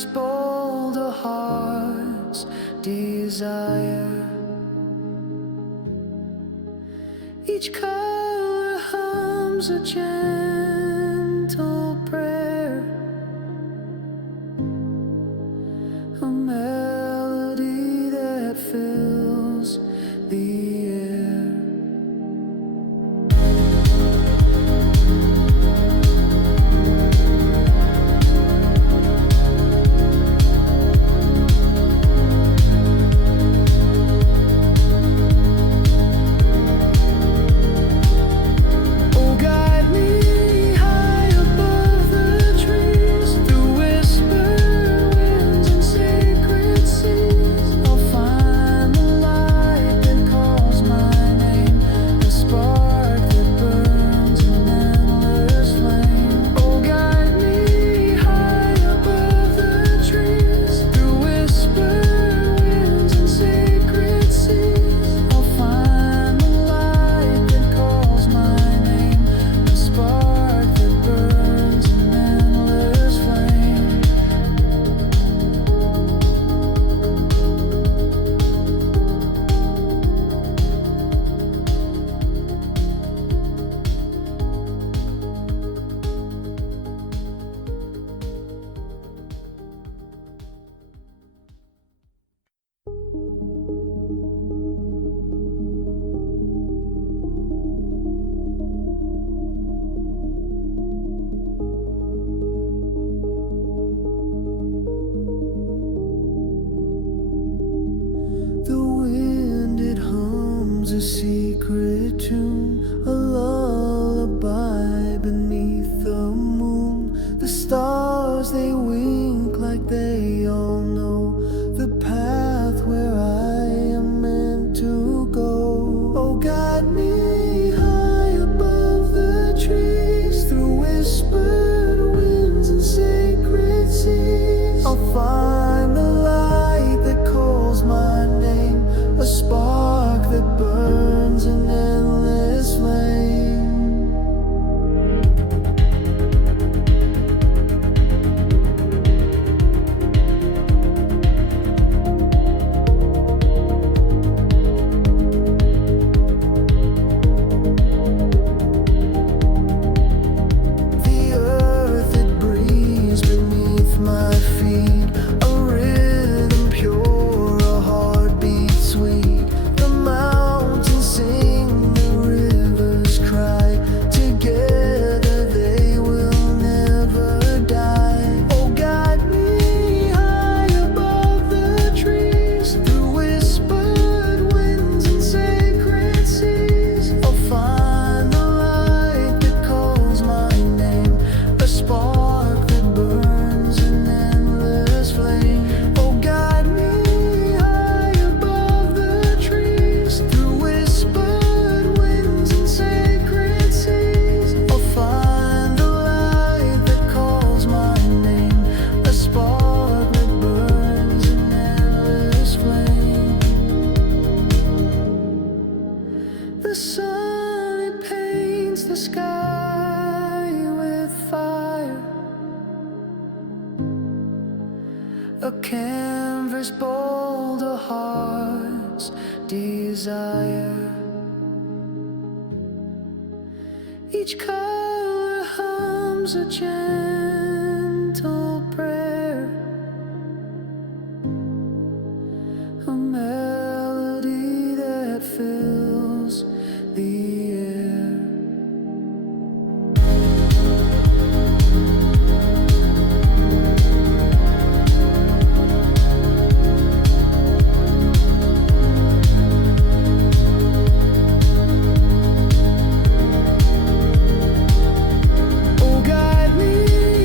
canvas bold a heart's desire. Each color hums a gentle prayer, a melody that fills the air. Oh, guide me high above the trees, through whispered winds and sacred seas. I'll find the light that calls my name, the spark that burns an endless flame. Oh, guide me high above the trees, through whispered winds and sacred seas. I'll find the light that calls my name, the spark that burns an endless flame. The wind, it hums a secret tune, a lullaby beneath the moon. The stars, they wink like they all know the path where I am meant to go. Oh, guide me high above the trees, through whispered winds and sacred seas. I'll find the light that calls my name, a spark that burns an endless flame. The earth, it breathes beneath my feet, a rhythm pure, a heartbeat sweet. The mountains sing, the rivers cry, together they will never die. Oh, guide me high above the trees, through whispered winds and sacred seas. I'll find the light that calls my name, a spark that burns an endless flame. Oh, guide me high above the trees, through whispered winds and sacred seas. I'll find the light that calls my name, a spark that burns an endless flame. The sun, it paints the sky with fire, a canvas bold a heart's desire. Each color hums a gentle prayer, a melody that fills the air. Oh, guide me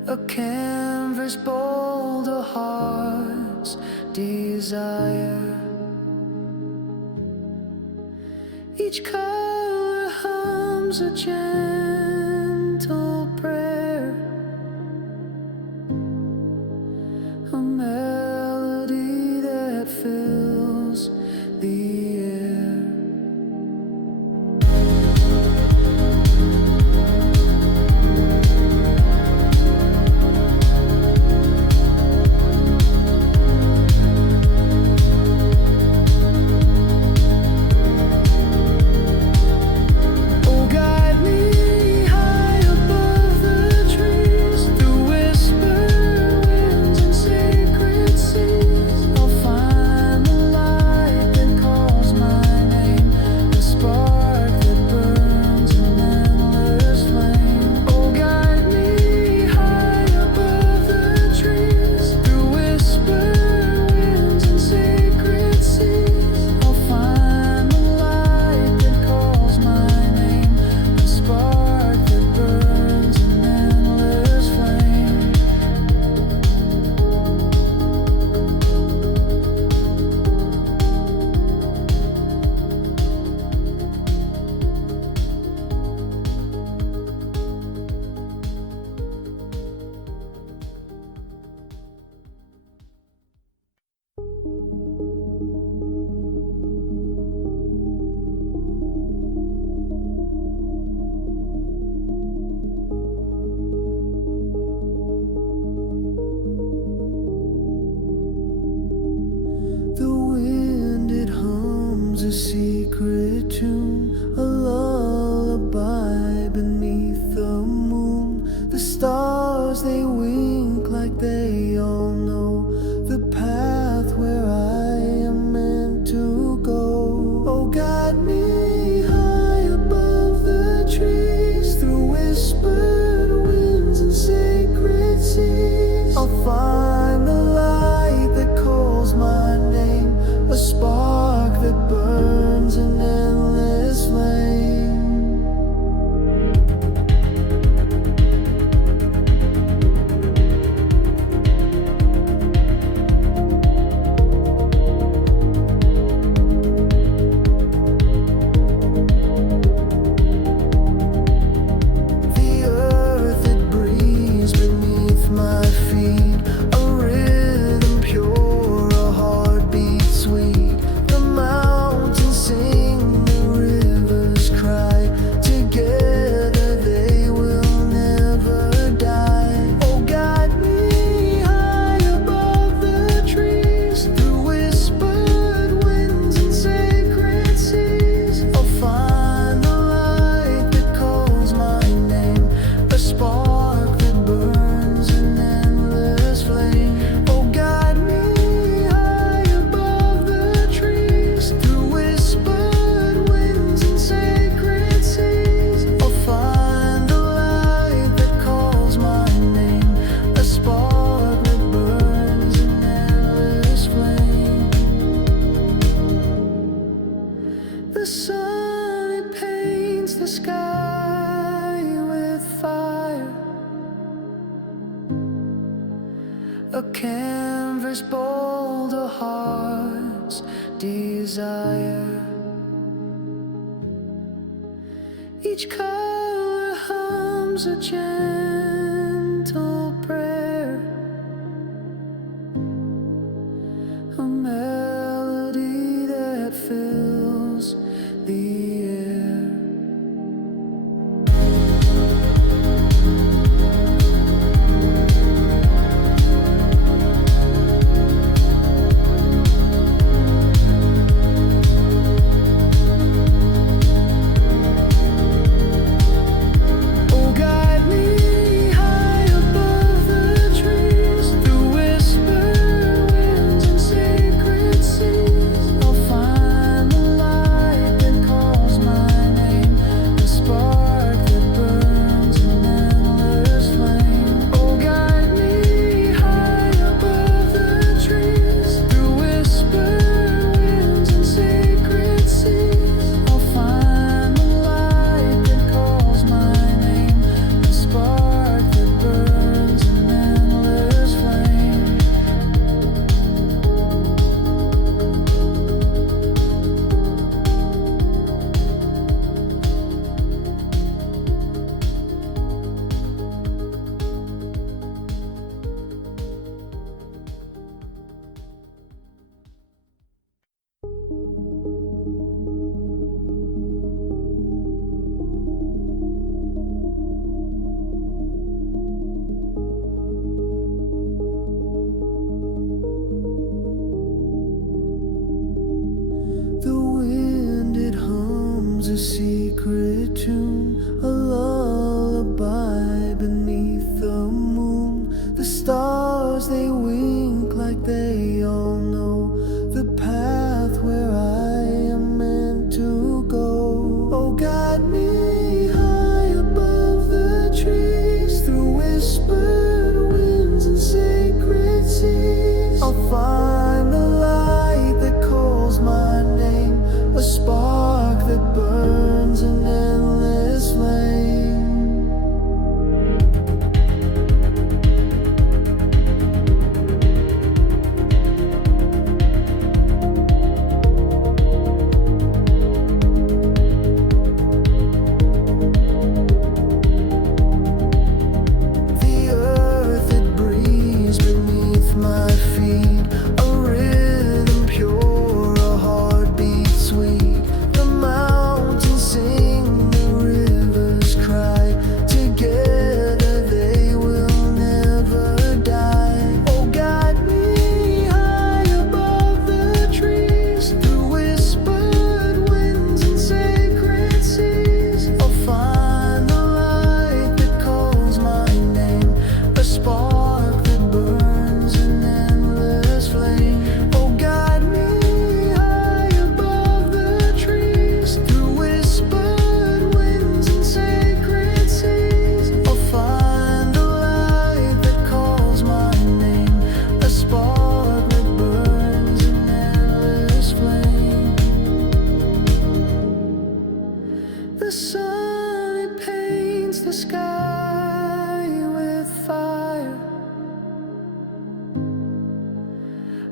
a canvas bold a heart's desire. Each color hums a gentle prayer, a melody that fills the air. Oh, guide me high above the trees, through whispered winds and sacred seas. I'll find the light that calls my name, the spark that burns an endless flame. Oh, guide me high above the trees, through whispered winds and sacred seas. I'll find the light that calls my name, the spark that burns an endless flame. The wind, it hums a secret tune, a lullaby beneath the moon. The stars, they wink like they all know the path where I am meant to go. Oh, guide me high above the trees, through whispered winds and sacred seas. I'll find the light that calls my name, a spark that burns an endless flame. The earth, it breathes beneath my feet, a rhythm pure, a heartbeat sweet. The mountains sing, the rivers cry, together they will never die. Oh, guide me high above the trees, through whispered winds and sacred seas. I'll find the light that calls my name, a spark that burns an endless flame. Oh, guide me high above the trees, through whispered winds and sacred seas. I'll find the light that calls my name, a spark that burns an endless flame. The sun, it paints the sky with fire, a canvas bold a heart's desire. Each color hums a gentle prayer, a melody that fills the air. Oh, guide me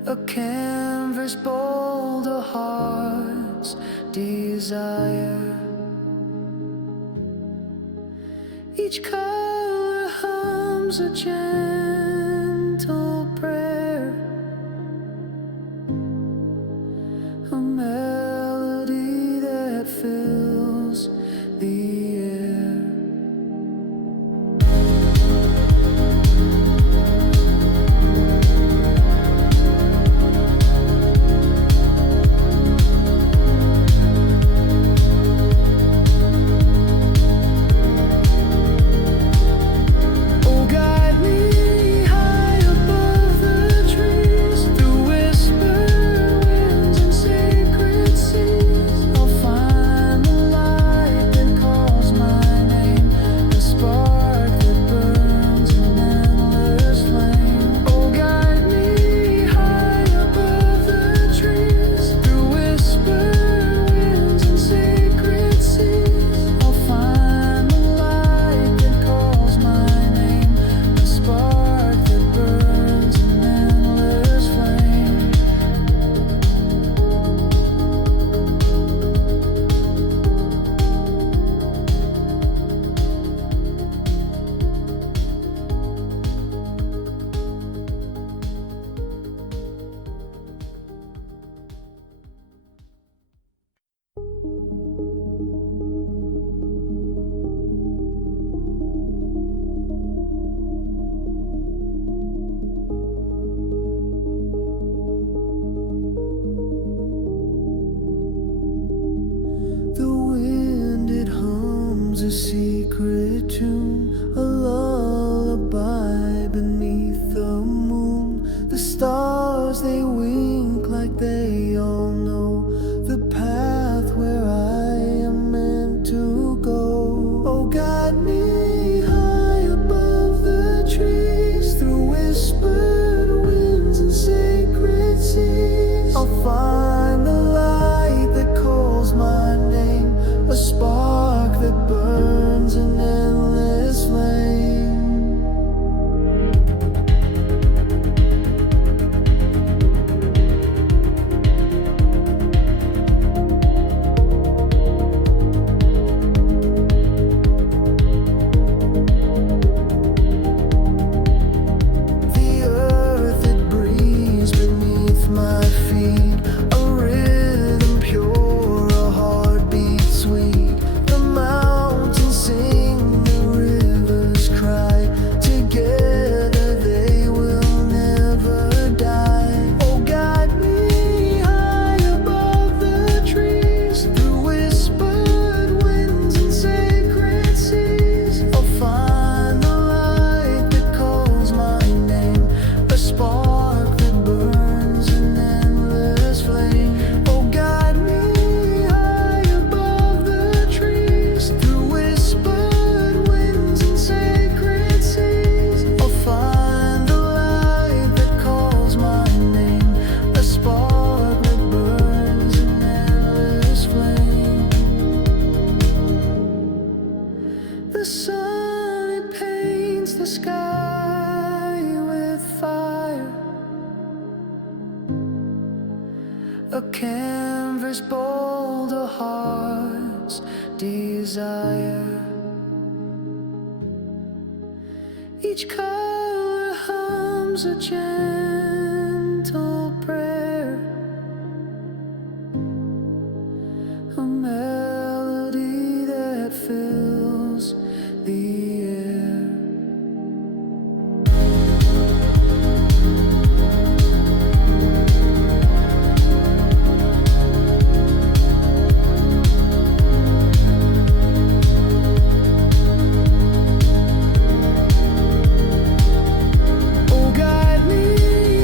a canvas bold a heart's desire. Each color hums a gentle prayer, a melody that fills the air. Oh, guide me high above the trees, through whispered winds and sacred seas. I'll find the light that calls my name, the spark that burns an endless flame. Oh, guide me high above the trees, through whispered winds and sacred seas. I'll find the light that calls my name, the spark that burns an endless flame. The wind, it hums a secret tune, a lullaby beneath the moon. The stars, they wink like they all know the path where I am meant to go. Oh, guide me high above the trees, through whispered winds and sacred seas. I'll find the light that calls my name, a spark that burns an endless flame. The earth, it breathes beneath my feet, a rhythm pure, a heartbeat sweet. The mountains sing, the rivers cry, together they will never die. Oh, guide me high above the trees, through whispered winds and sacred seas. I'll find the light that calls my name, a spark that burns an endless flame. Oh, guide me high above the trees, through whispered winds and sacred seas. I'll find the light that calls my name, a spark that burns an endless flame. The sun, it paints the sky with fire, a canvas bold a heart's desire. Each color hums a gentle prayer, a melody that fills the air. Oh, guide me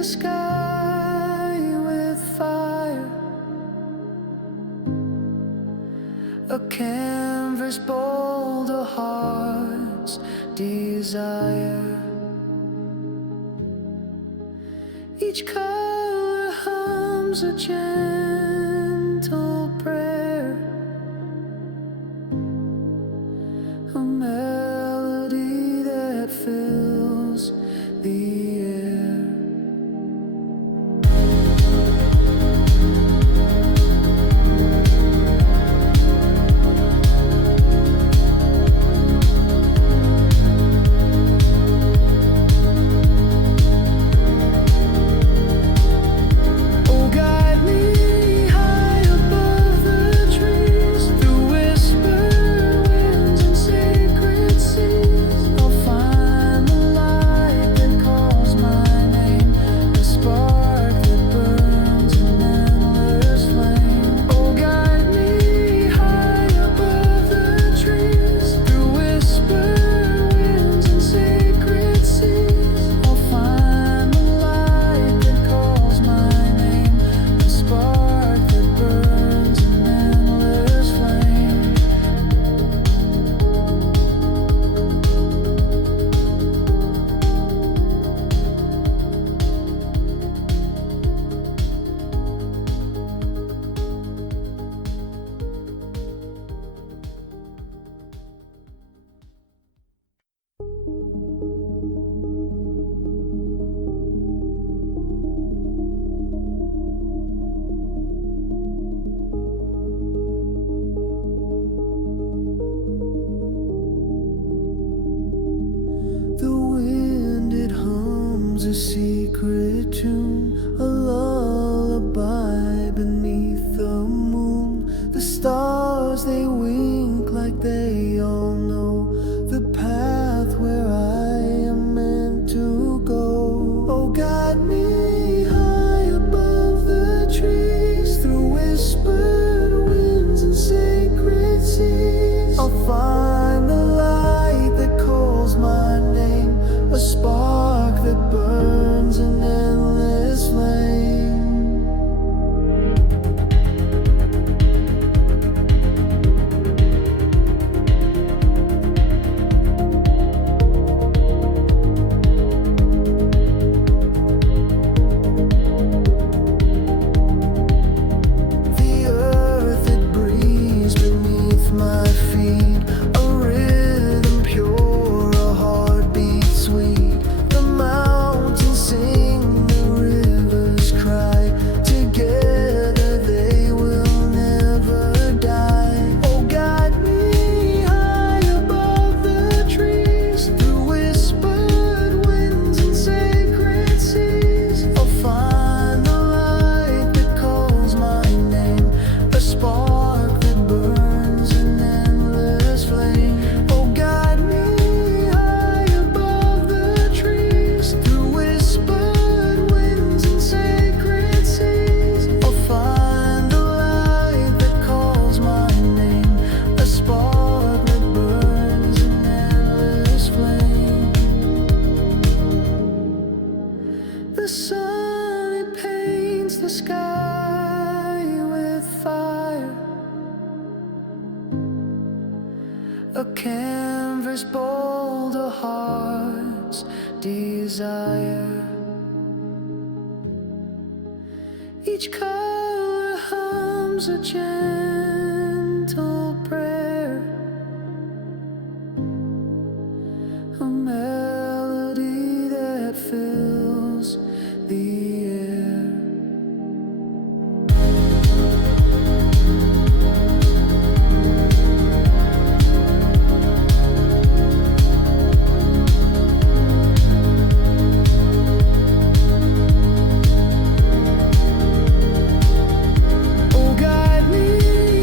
the sky with fire, a canvas bold a heart's desire. Each color hums a gentle prayer, a melody that fills the air. Oh, guide me high above the trees, through whispered winds and sacred seas. I'll find the light that calls my name, the spark that burns an endless flame. Oh, guide me high above the trees, through whispered winds and sacred seas. I'll find the light that calls my name, the spark that burns an endless flame. The wind, it hums a secret tune, a lullaby beneath the moon. The stars, they wink like they all know the path where I am meant to go. Oh, guide me high above the trees, through whispered winds and sacred seas. I'll find the light that calls my name, a spark that burns an endless flame. The earth, it breathes beneath my feet, a rhythm pure, a heartbeat sweet. The mountains sing, the rivers cry, together they will never die. Oh, guide me high above the trees, through whispered winds and sacred seas. I'll find the light that calls my name, a spark that burns an endless flame. Oh, guide me high above the trees, through whispered winds and sacred seas. I'll find the light that calls my name, a spark that burns an endless flame. The sun, it paints the sky with fire, a canvas bold a heart's desire. Each color hums a gentle prayer, a melody that fills the air. Oh, guide me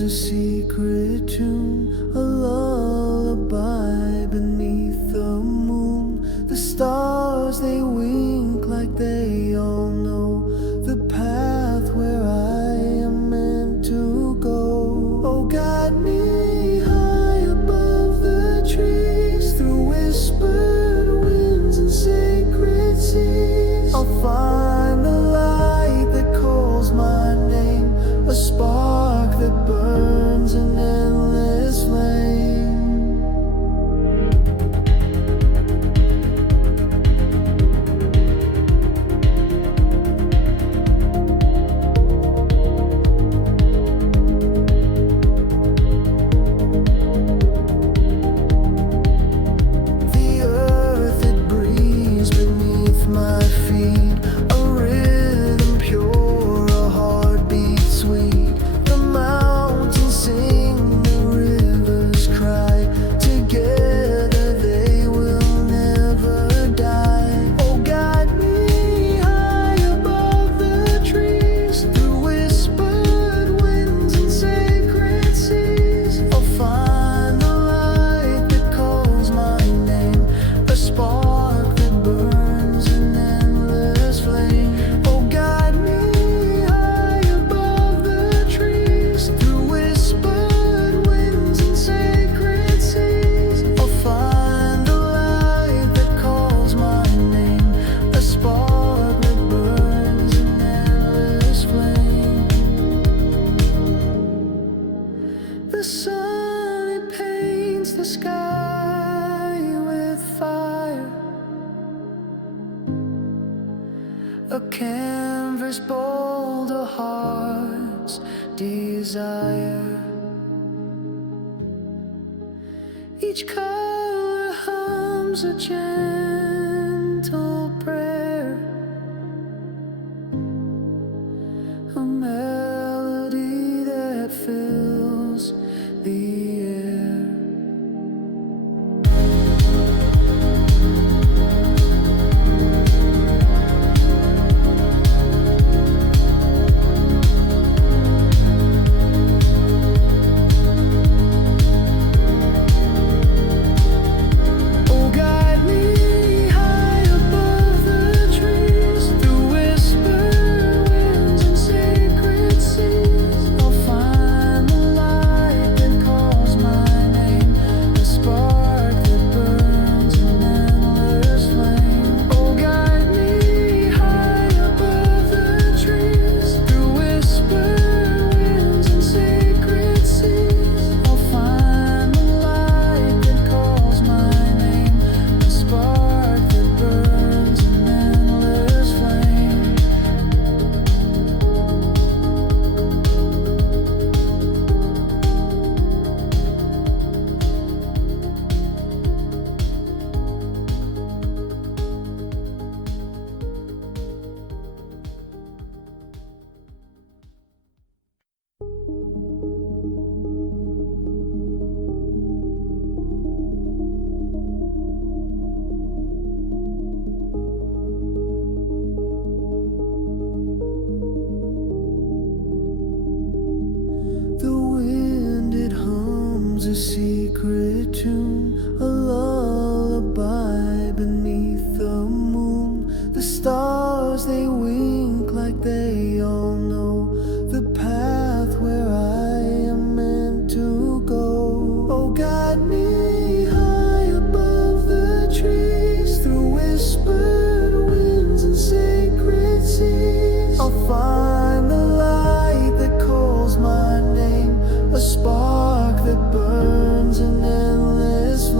hums a secret tune, a lullaby beneath the moon. The stars, they wink like they all know the path where I am meant to go. Oh, guide me high above the trees, through whispered winds and sacred seas. I'll find the light that calls my name, a spark that burns an endless flame. The earth, it breathes beneath my feet, a rhythm pure, a heartbeat sweet. The mountains sing, the rivers cry, together they will never die. Oh, guide me high above the trees, through whispered winds and sacred seas. I'll find the light that calls my name, a spark that burns an endless flame. Oh, guide me high above the trees, through whispered winds and sacred seas. I'll find the light that calls my name, a spark that burns an endless flame. The sun, it paints the sky with fire, a canvas bold, a heart's desire. Each color hums a gentle prayer, a melody that fills the air. Oh, guide me high above the trees, through whispered winds and sacred seas. I'll find the light that calls my name, the spark that burns an endless flame. Oh, guide me high above the trees, through whispered winds and sacred seas. I'll find the light that calls my name, the spark that burns an endless flame. The wind, it hums a secret tune, a lullaby beneath the moon. The stars, they wink like they all know the path where I am meant to go. Oh, guide me high above the trees, through whispered winds and sacred seas. I'll find the light that calls my name, a spark that burns an endless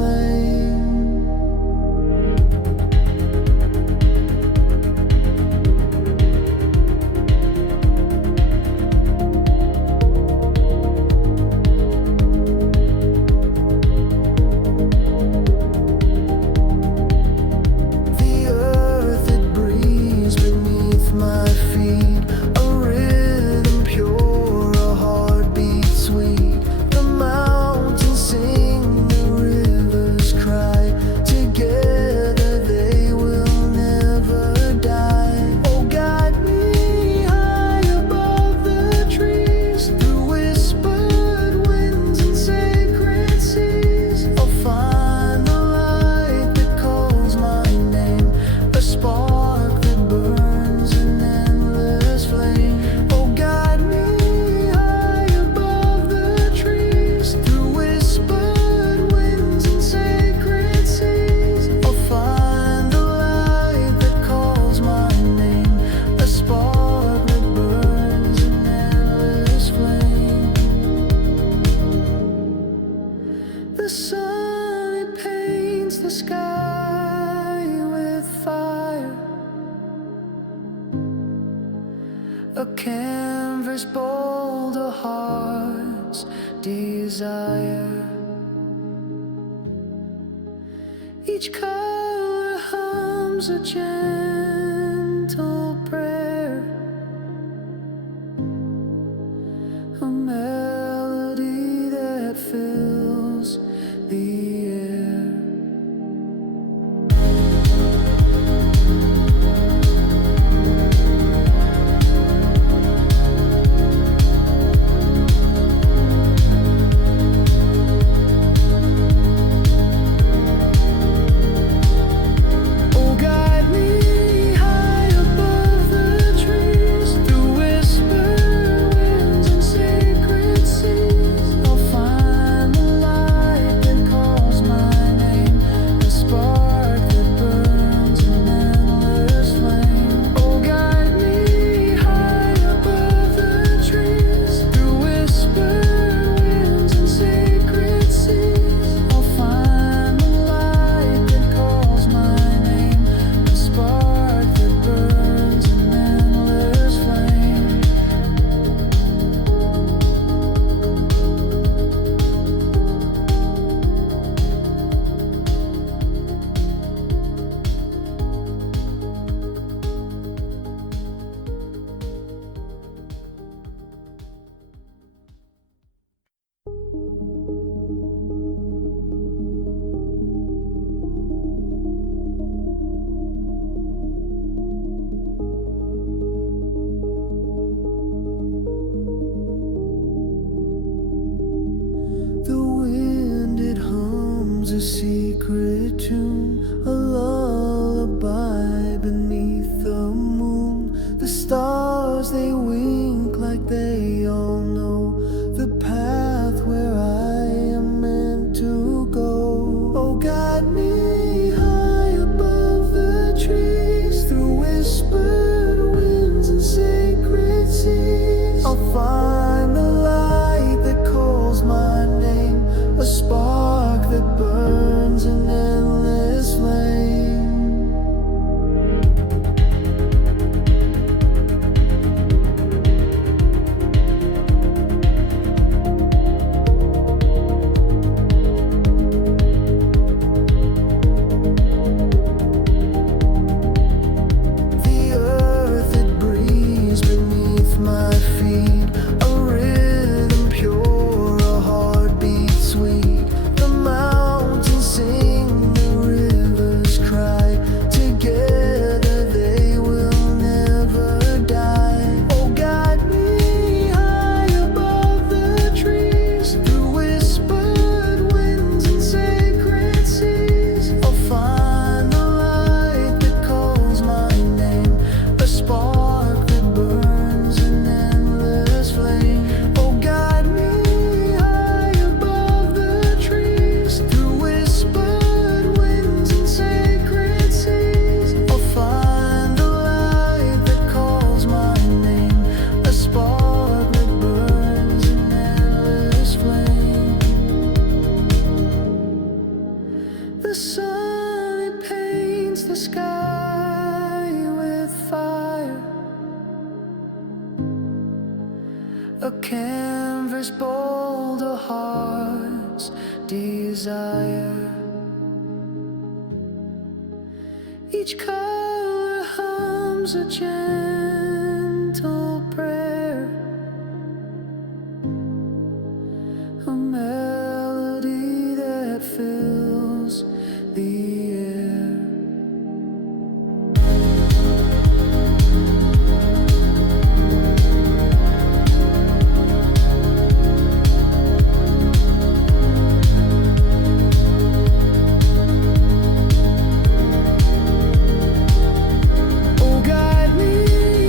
bold a heart's desire. Each color hums a gentle prayer, a melody that fills the air. Oh, guide me high above the trees, through whispered winds and sacred seas. I'll find the light that calls my name, a spark that burns an endless flame. Oh, guide me high above the trees, through whispered winds and sacred seas. I'll find the light that calls my name, a spark that burns an endless flame. The wind, it hums a secret tune, a lullaby beneath the moon. The stars, they wink like they all know the path where I am meant to go. Oh, guide me high above the trees, through whispered winds and sacred seas. I'll find the light that calls my name, a spark that burns an endless flame. The earth, it breathes beneath my feet, a rhythm pure, a heartbeat sweet. The mountains sing, the rivers cry, together they will never die. Oh, guide me high above the trees, through whispered winds and sacred seas. I'll find the light that calls my name, a spark that burns an endless flame. Oh, guide me high above the trees, through whispered winds and sacred seas. I'll find the light that calls my name, a spark that burns an endless flame. The sun, it paints the sky with fire, a canvas bold, a heart's desire. Each color hums a gentle prayer, a melody that fills the air. Oh, guide me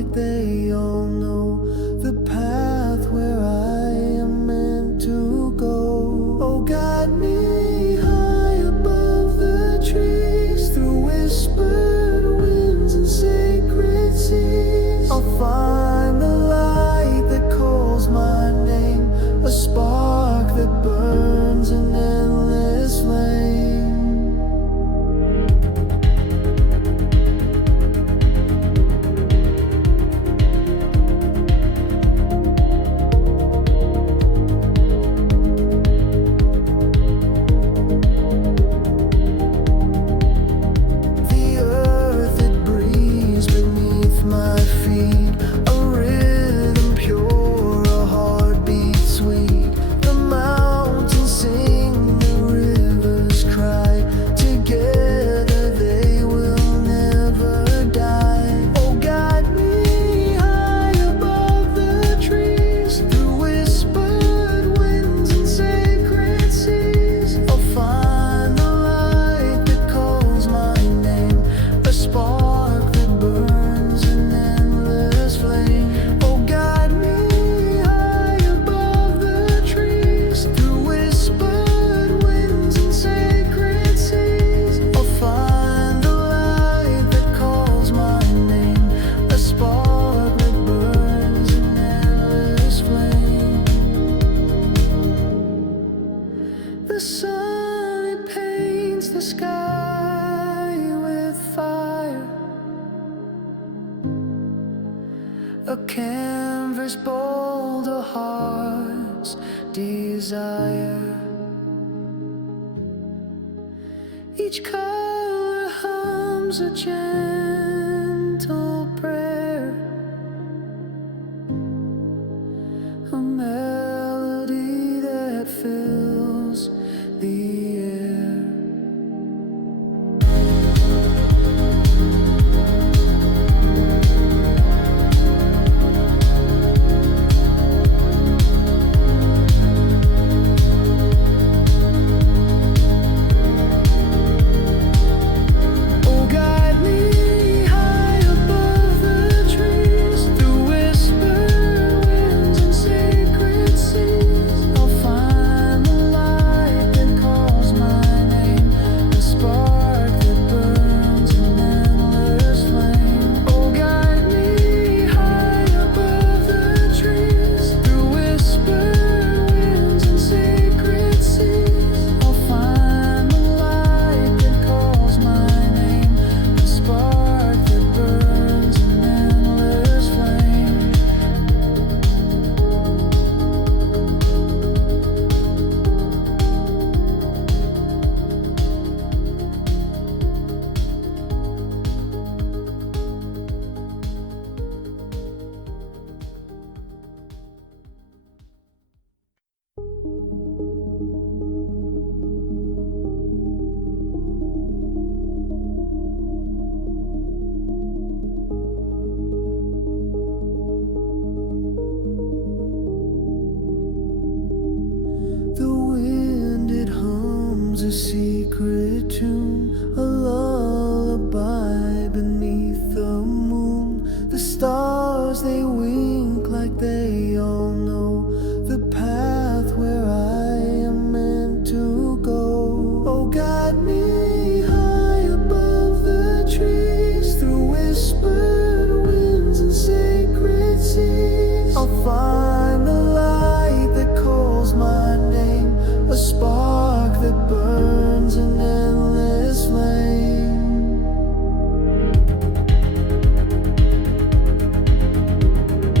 like they all know the path where I am meant to go. Oh, guide me high above the trees, through whispered winds and sacred seas. I'll find the light that calls my name, a spark that burns an endless flame. The sun, it paints the sky with fire, a canvas bold a heart's desire. Each color hums a gentle prayer, a melody that fills the air. Oh, guide me high above the trees, through whispered winds and sacred seas. I'll find the light that calls my name, a spark that burns an endless flame. Oh, guide me high above the trees, through whispered winds and sacred seas. I'll find the light that calls my name, a spark that burns an endless flame. The wind, it hums a secret tune, a lullaby beneath the moon. The stars, they wink like they all know the path where I am meant to go. Oh, guide me high above the trees, through whispered winds and sacred seas. I'll find the light that calls my name, a spark that burns an endless flame.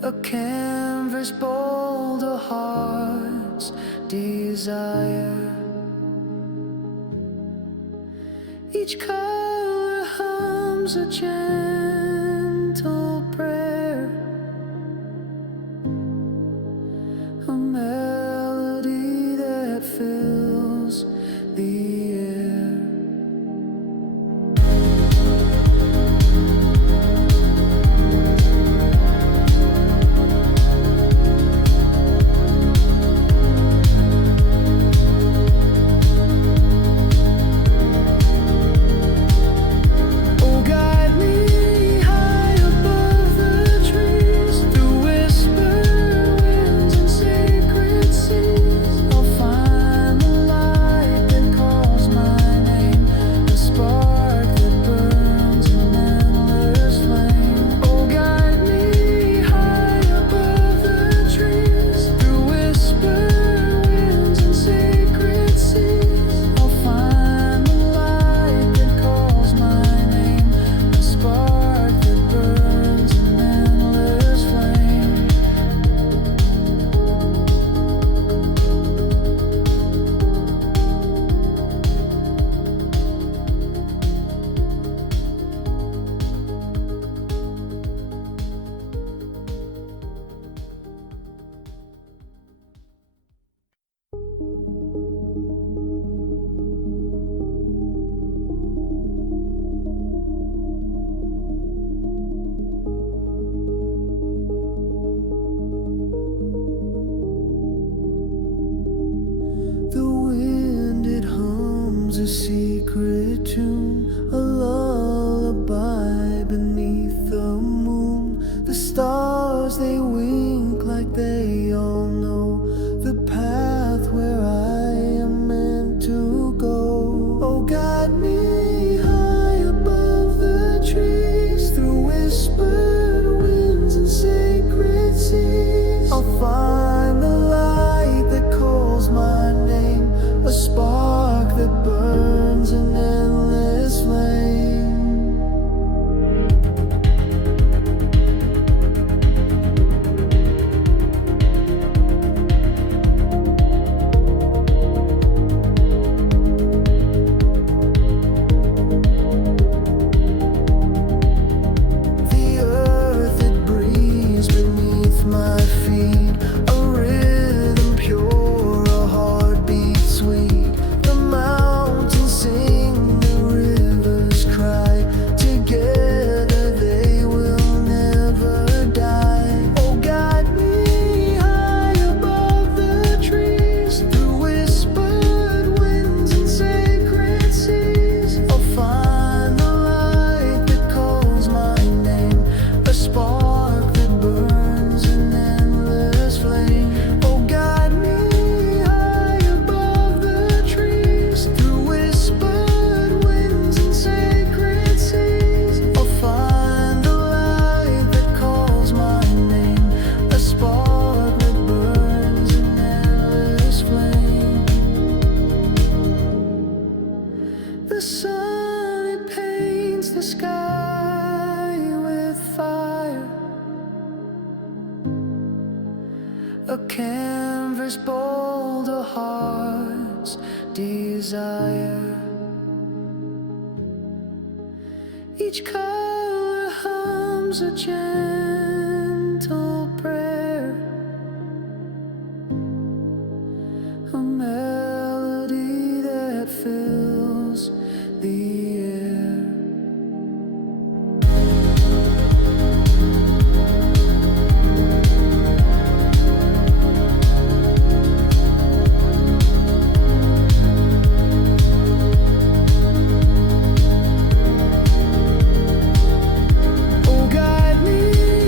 a canvas bold a heart's desire. Each color hums a gentle prayer, a melody that fills the air. Oh, guide me high above the trees, through whisper winds and sacred seas. I'll find the light that calls my name, the spark that burns an endless flame. Oh, guide me high above the trees, through whisper winds and sacred seas. I'll find the light that calls my name, the spark that burns an endless flame. The wind, it hums a secret tune, a lullaby beneath the moon. The stars, they wink like they all know the path where I am meant to go. Oh, guide me high above the trees, through whispered winds and sacred seas. I'll find the light that calls my name, a spark that burns an endless flame. The earth, it breathes beneath my feet, a rhythm pure, a heartbeat sweet. The mountains sing, the rivers cry, together they will never die. Oh, guide me high above the trees, through whispered winds and sacred seas. I'll find the light that calls my name, a spark that burns an endless flame. Oh, guide me high above the trees, through whispered winds and sacred seas. I'll find the light that calls my name, a spark that burns an endless flame. The sun, it paints the sky with fire, a canvas bold a heart's desire. Each color hums a gentle prayer, a melody that fills the air. Oh, guide me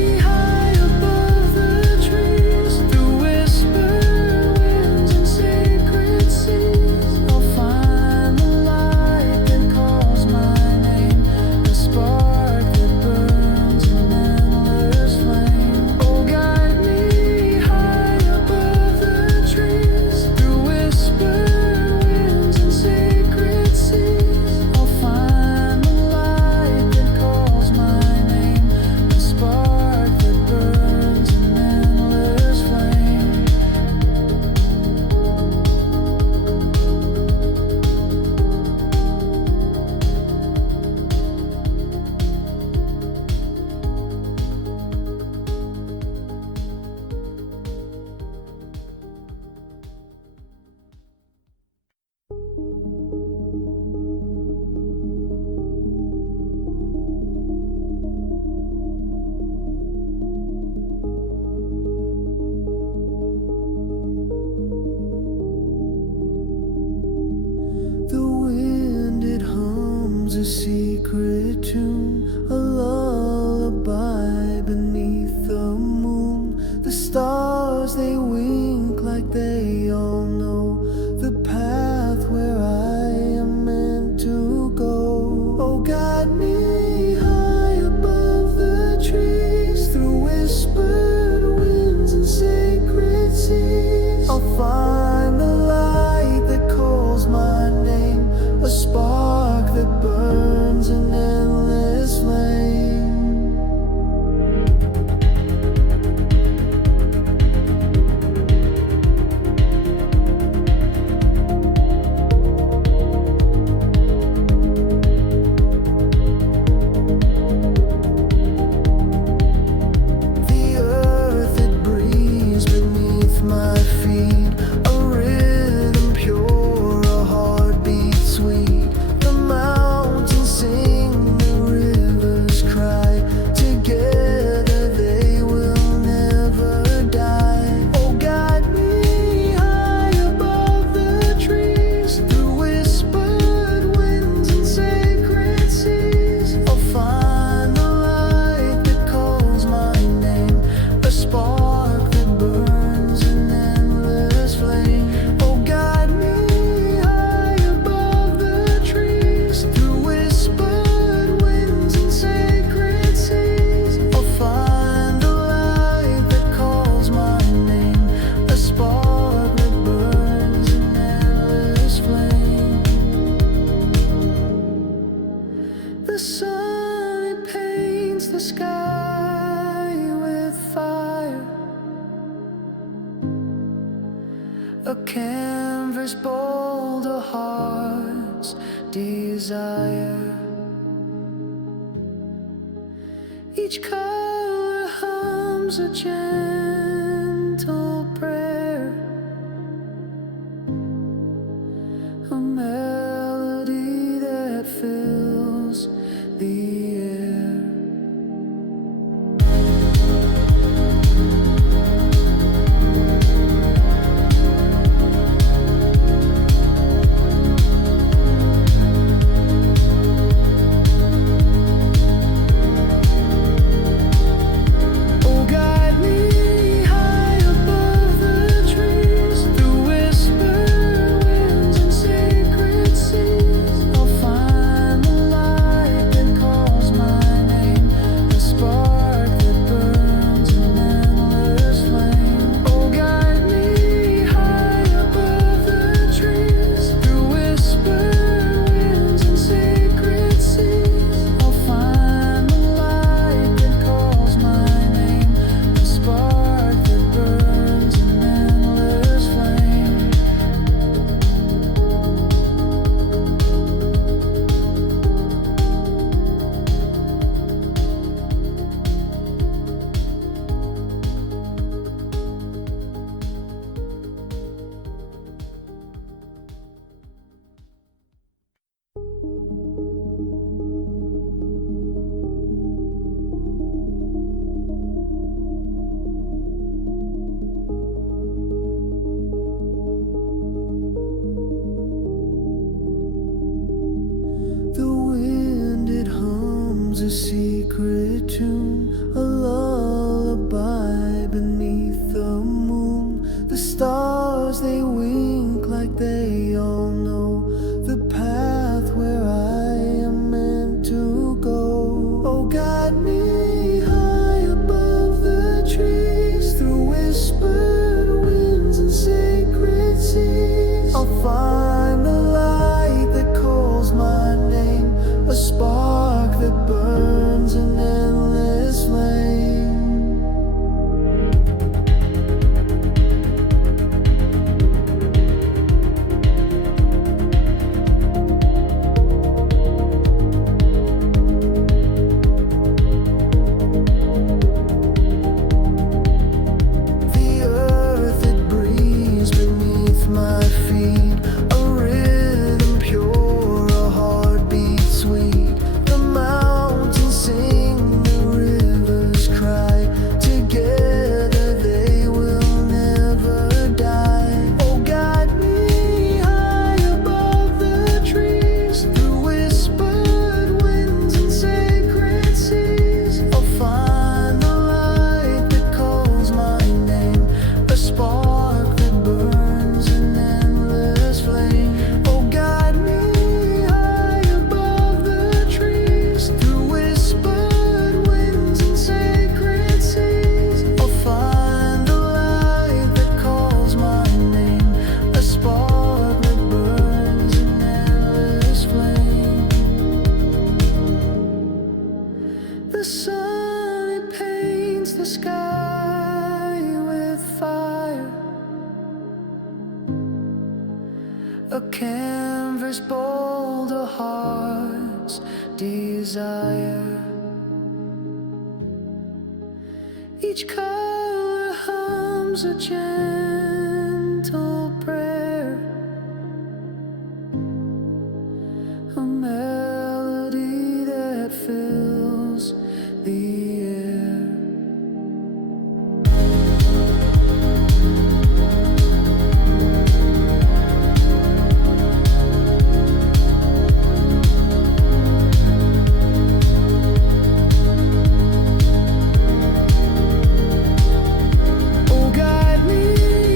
a canvas bold a heart's desire. Each color hums a gentle prayer, a melody that fills the air. Oh, guide me high above the trees, through whisper winds and sacred seas. I'll find the light that calls my name, the spark that burns an endless flame. Oh, guide me high above the trees, through whisper winds and sacred seas. I'll find the light that calls my name, the spark that burns an endless flame. The wind, it hums a secret tune, a lullaby beneath the moon. The stars, they wink like they all know the path where I am meant to go. Oh, guide me high above the trees, through whispered winds and sacred seas. I'll find the light that calls my name, a spark that burns an endless flame. The earth, it breathes beneath my feet, a rhythm pure, a heartbeat sweet. The mountains sing, the rivers cry, together they will never die. Oh, guide me high above the trees, through whispered winds and sacred seas. I'll find the light that calls my name, a spark that burns an endless flame. Oh, guide me high above the trees, through whispered winds and sacred seas. I'll find the light that calls my name, a spark that burns an endless flame. The sun, it paints the sky with fire, a canvas bold a heart's desire. Each color hums a gentle prayer, a melody that fills the air. Oh, guide me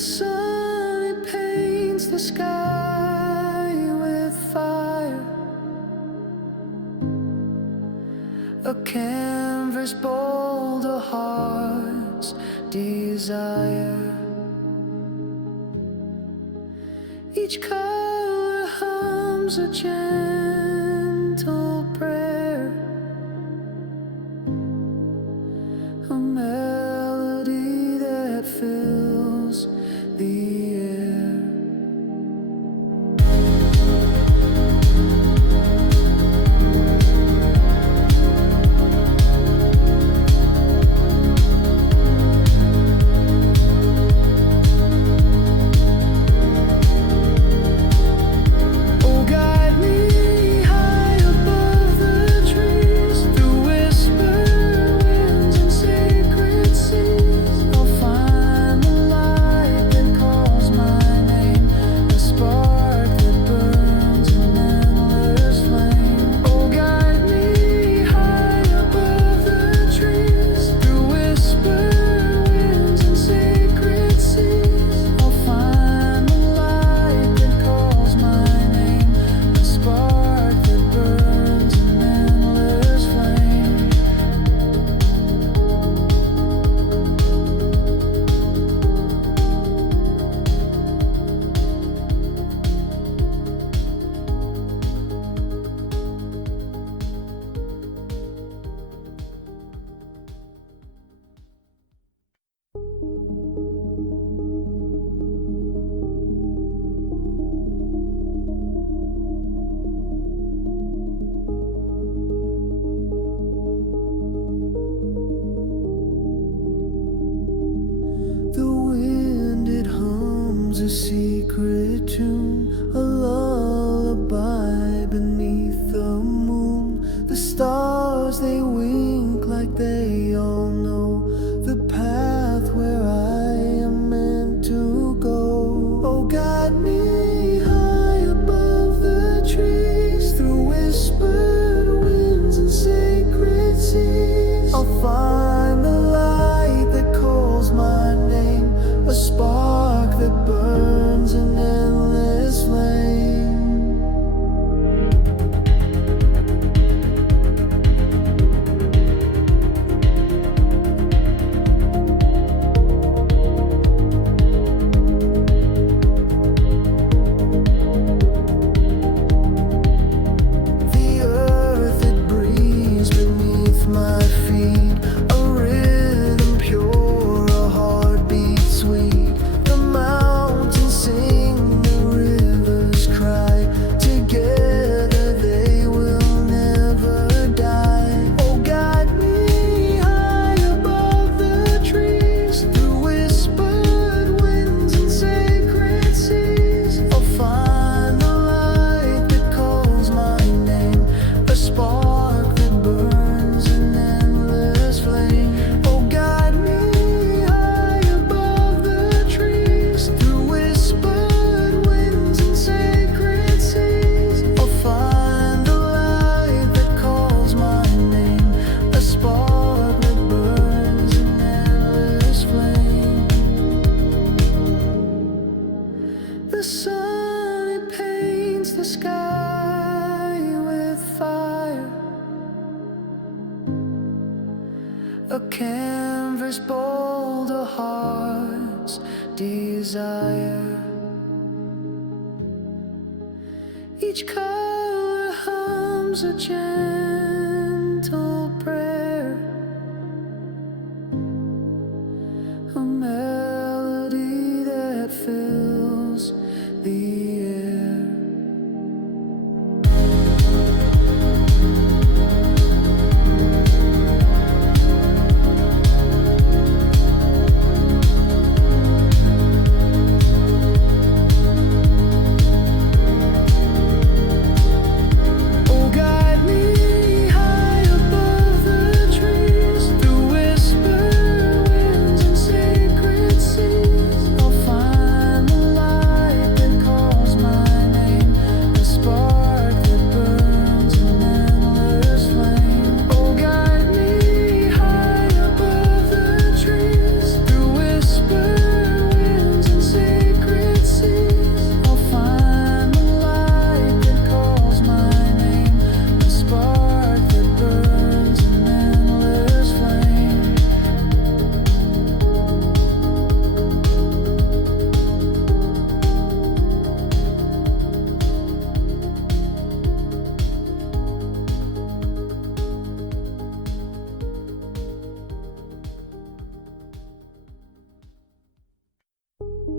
sun, it paints the sky with fire. A canvas bold, a heart's desire. Each color hums a gentle prayer, a melody that fills the air. Oh, guide me high above the trees, through whispered winds and sacred seas. I'll find the light that calls my name, a spark that burns an endless flame. Oh, guide me high above the trees, through whispered winds and sacred seas. I'll find the light that calls my name, a spark that burns an endless flame. The wind, it hums a secret tune, a lullaby beneath the moon. The stars, they wink like they all know the path where I am meant to go. Oh, guide me high above the trees, through whispered winds and sacred seas. I'll find the light that calls my name, a spark that burns an endless flame. The earth, it breathes beneath my feet, a rhythm pure, a heartbeat sweet. The mountains sing, the rivers cry, together they will never die. Oh, guide me high above the trees, through whispered winds and sacred seas. I'll find the light that calls my name, a spark that burns an endless flame. Oh, guide me high above the trees, through whispered winds and sacred seas. I'll find the light that calls my name, a spark that burns an endless flame. The sun, it paints the sky with fire, a canvas bold, a heart's desire. Each color hums a gentle prayer, a melody that fills the air. Oh, guide me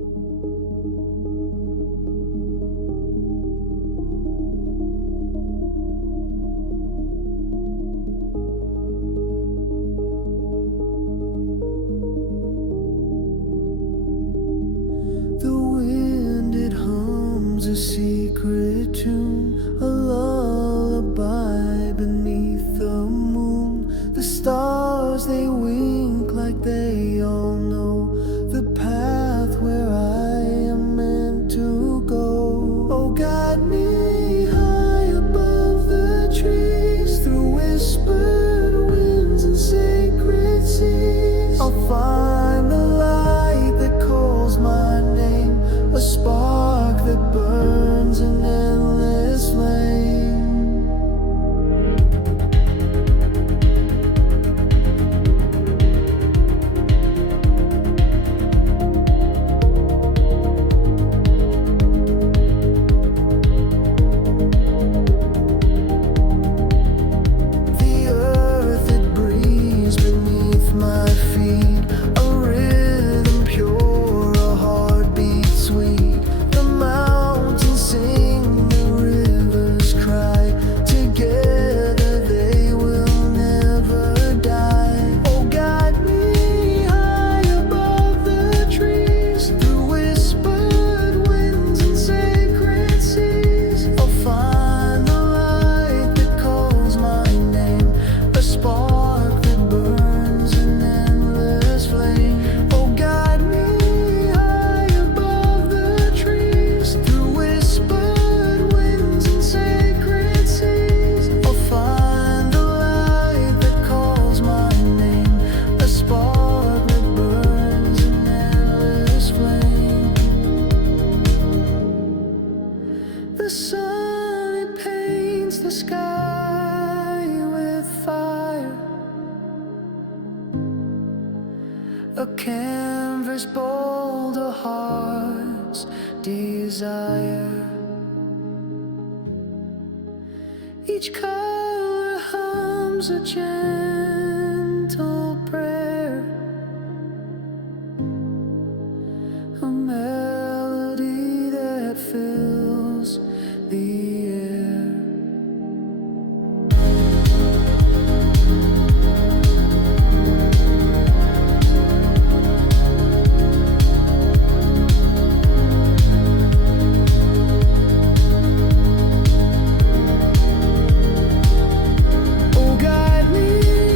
The wind, it hums a secret tune, a lullaby beneath the moon. The stars, they wink like they all know the path where I am meant to go. Oh, guide me high above the trees, through whispered winds and sacred seas. I'll find the light that calls my name, a spark that burns an endless flame. The earth, it breathes beneath my feet, a rhythm pure, a heartbeat sweet. The mountains sing, the rivers cry, together they will never die. Oh, guide me high above the trees, through whispered winds and sacred seas. I'll find the light that calls my name, a spark that burns an endless flame. Oh, guide me high above the trees, through whispered winds and sacred seas. I'll find the light that calls my name, a spark that burns an endless flame. The sun, it paints the sky with fire, a canvas bold, a heart's desire. Each color hums a gentle prayer, a melody that fills the air. Oh, guide me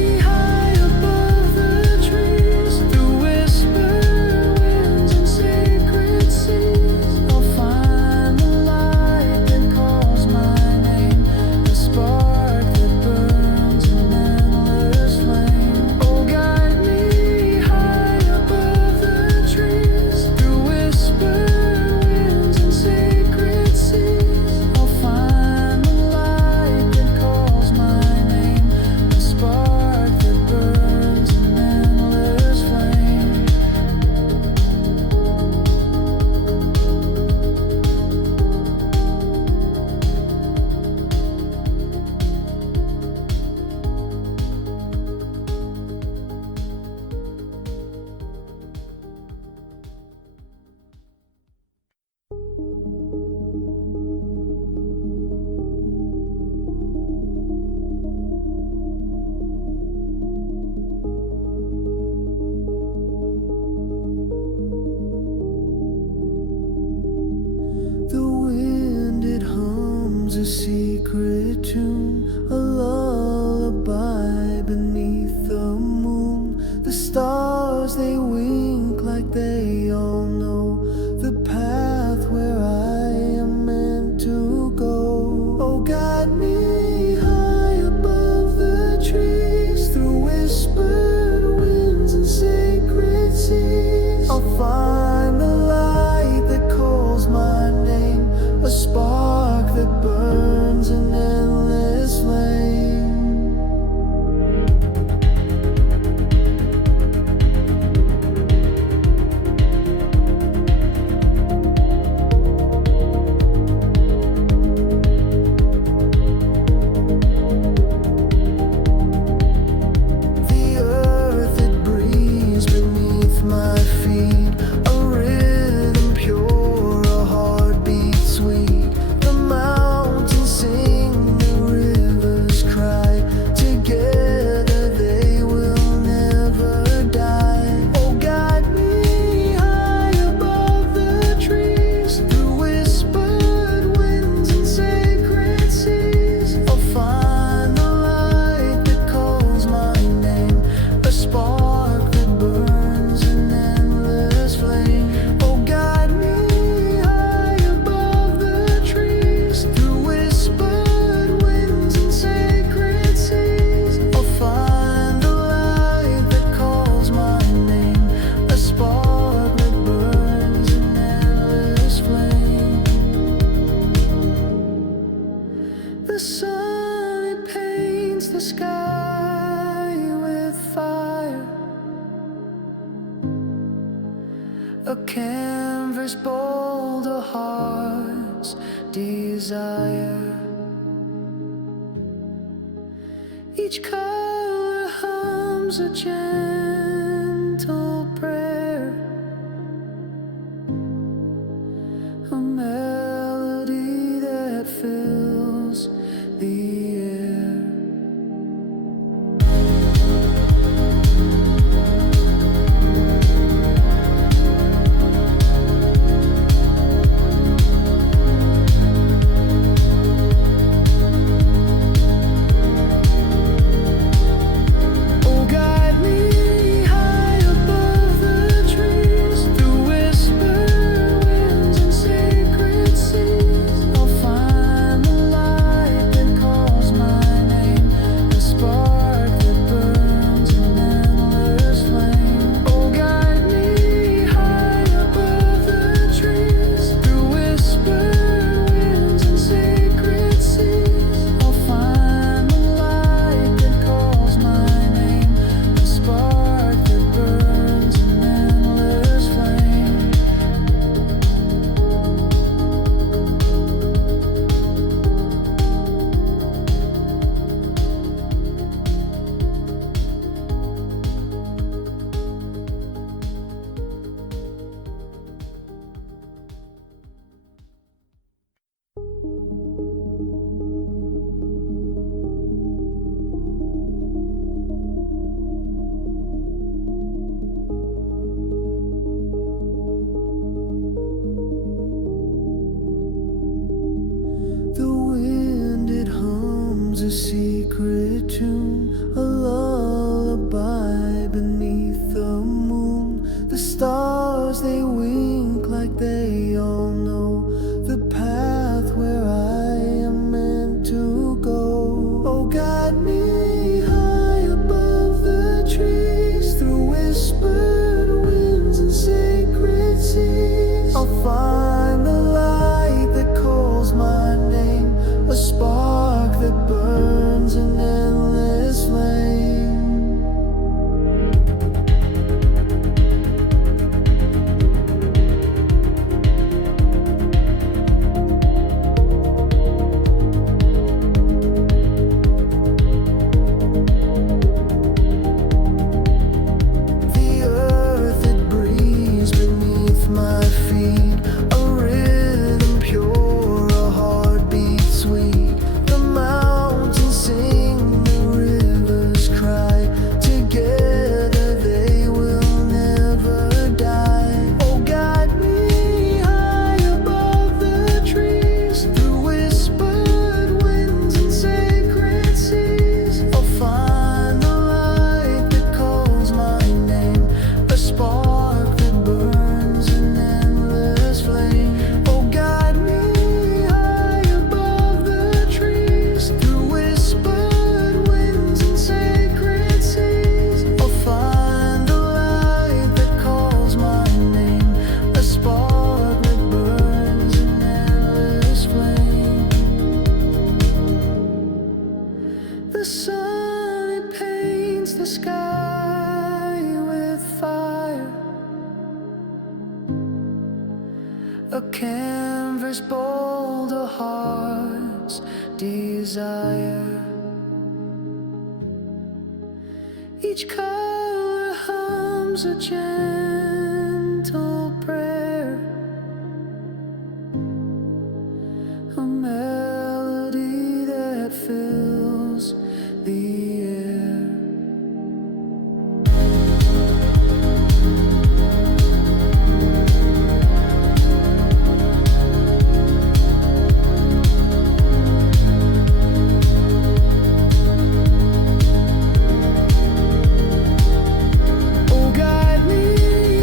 canvas bold a heart's desire. Each color hums a gentle prayer, a melody that fills the air. A secret tune, a lullaby beneath the moon. The stars, they wink like they all know the path where I am meant to go. Oh, guide me high above the trees, through whispered winds and sacred seas. I'll find the light that calls my name, a spark that burns an endless flame. The earth that breathes beneath my feet, a rhythm pure, a heartbeat sweet. The mountains sing, the rivers cry, together they will never die. Oh, guide me high above the trees, through whispered winds and sacred seas. I'll find the light that calls my name, a spark that burns an endless flame. Oh, guide me high above the trees, through whispered winds and sacred seas. I'll find the light that calls my name, a spark that burns an endless flame. The sun, it paints the sky with fire, a canvas bold a heart's desire. Each color hums a gentle prayer, a melody that fills the air. Oh, guide me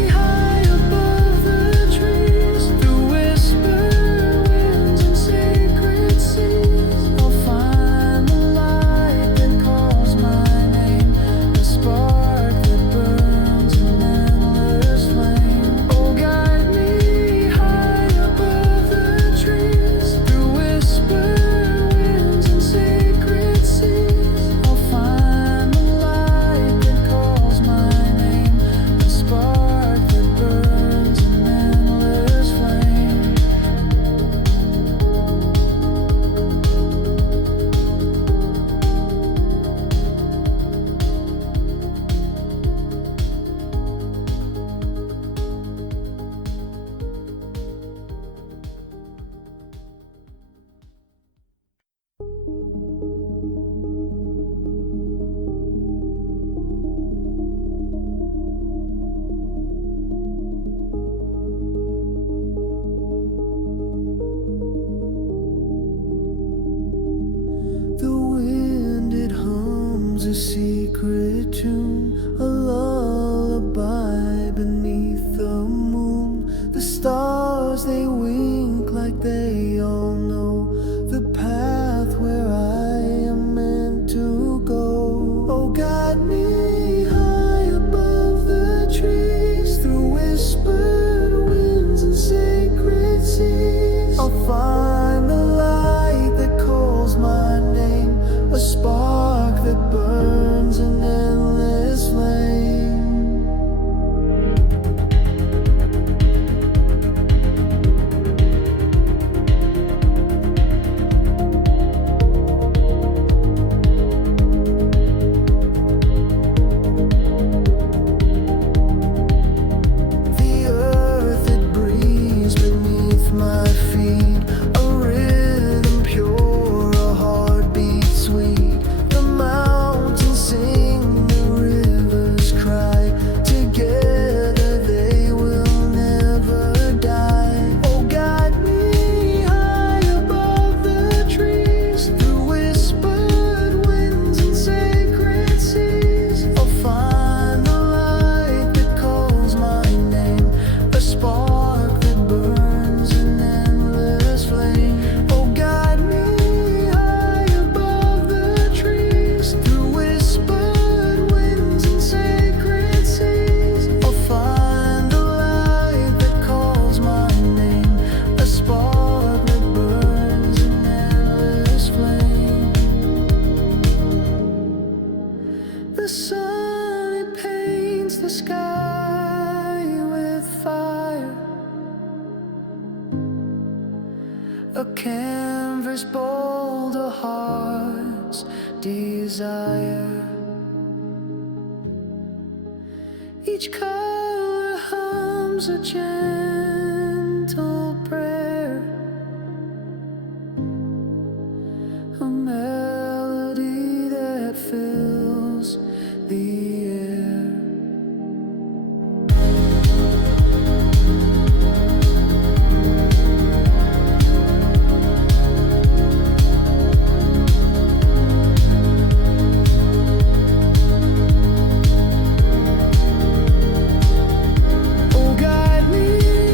stars, they wink like they all know the path where I am meant to go. Oh, guide me high above the trees, through whispered winds and sacred seas. I'll find the light that calls my name, a spark that burns an endless flame. The sun, it paints the sky with fire, a canvas bold, a heart's desire. Each color hums a gentle prayer, a melody that fills the air. Oh, guide me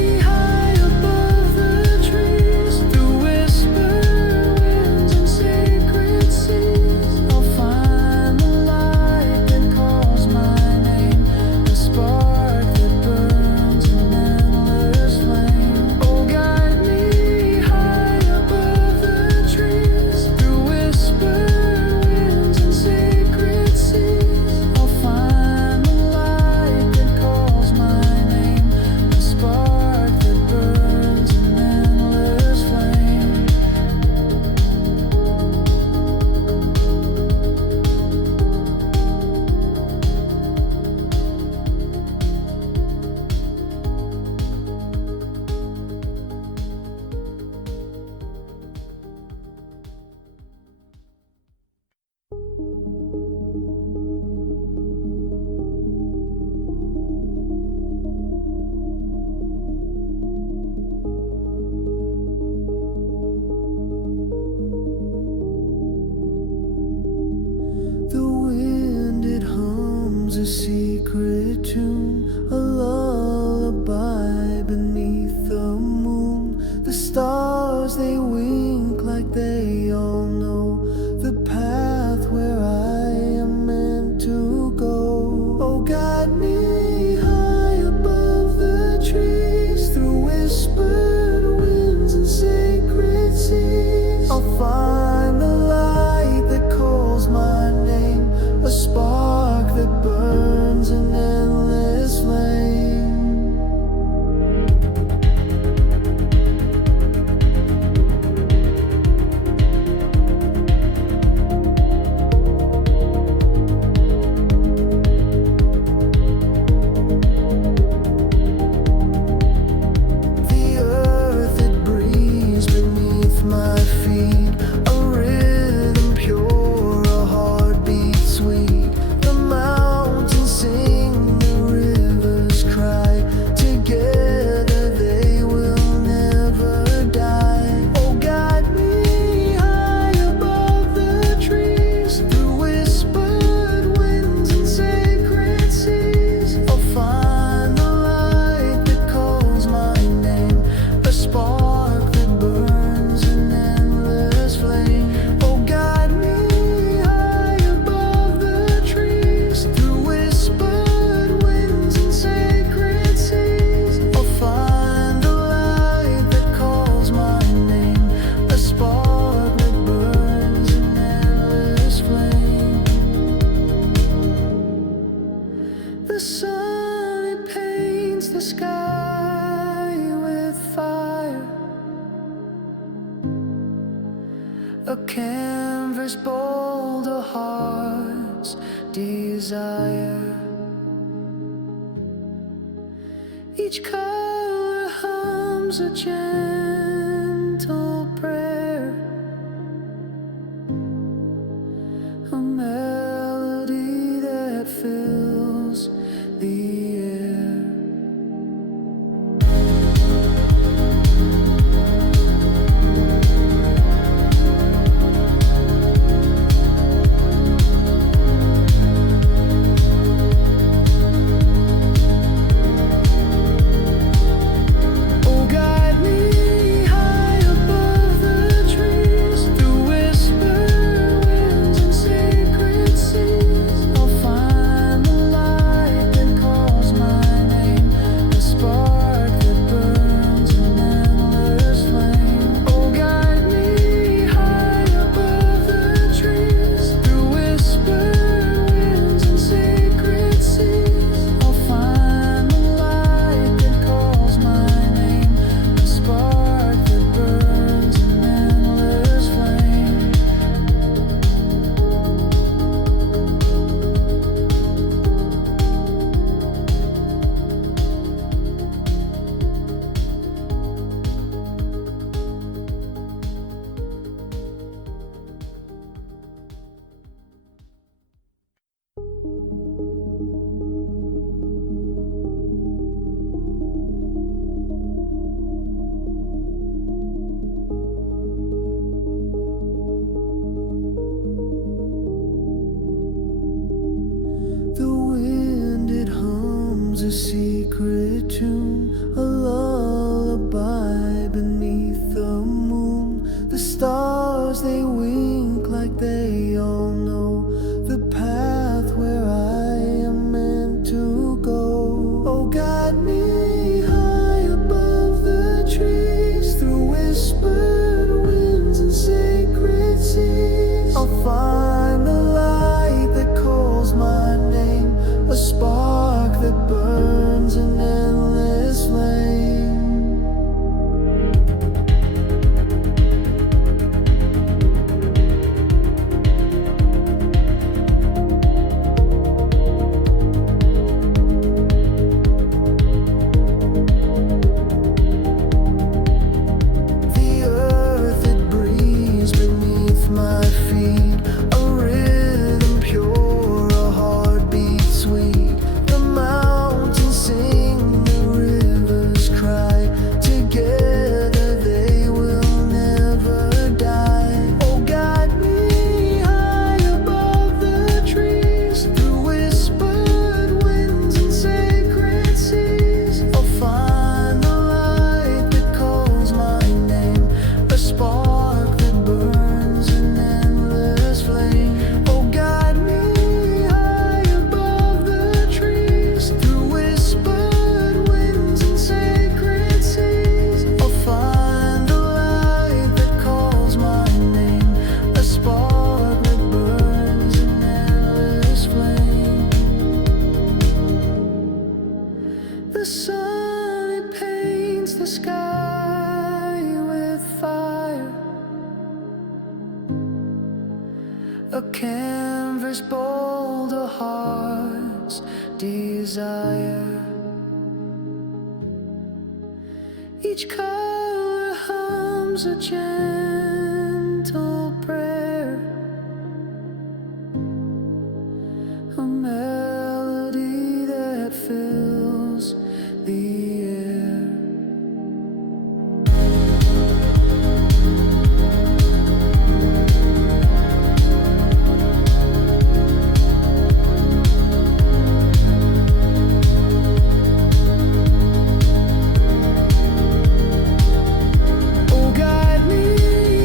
a canvas bold a heart's desire. Each color hums a gentle prayer, a melody that fills the air. Oh, guide me high above the trees, through whispered winds and sacred seas. I'll find the light that calls my name, the spark that burns an endless flame. Oh, guide me high above the trees, through whispered winds and sacred seas. I'll find the light that calls my name, the spark that burns an endless flame. The wind, it hums a secret tune, a lullaby beneath the moon. The stars, they wink like they all know the path where I am meant to go. Oh, guide me high above the trees, through whispered winds and sacred seas. I'll find the light that calls my name, a spark that burns an endless flame. The earth, it breathes beneath my feet, a rhythm pure, a heartbeat sweet. The mountains sing, the rivers cry, together they will never die. Oh, guide me high above the trees, through whispered winds and sacred seas. I'll find the light that calls my name, a spark that burns an endless flame. Oh, guide me high above the trees, through whispered winds and sacred seas. I'll find the light that calls my name, a spark that burns an endless flame. The sun, it paints the sky with fire, a canvas bold a heart's desire. Each color hums a gentle prayer, a melody that fills the air. Oh, guide me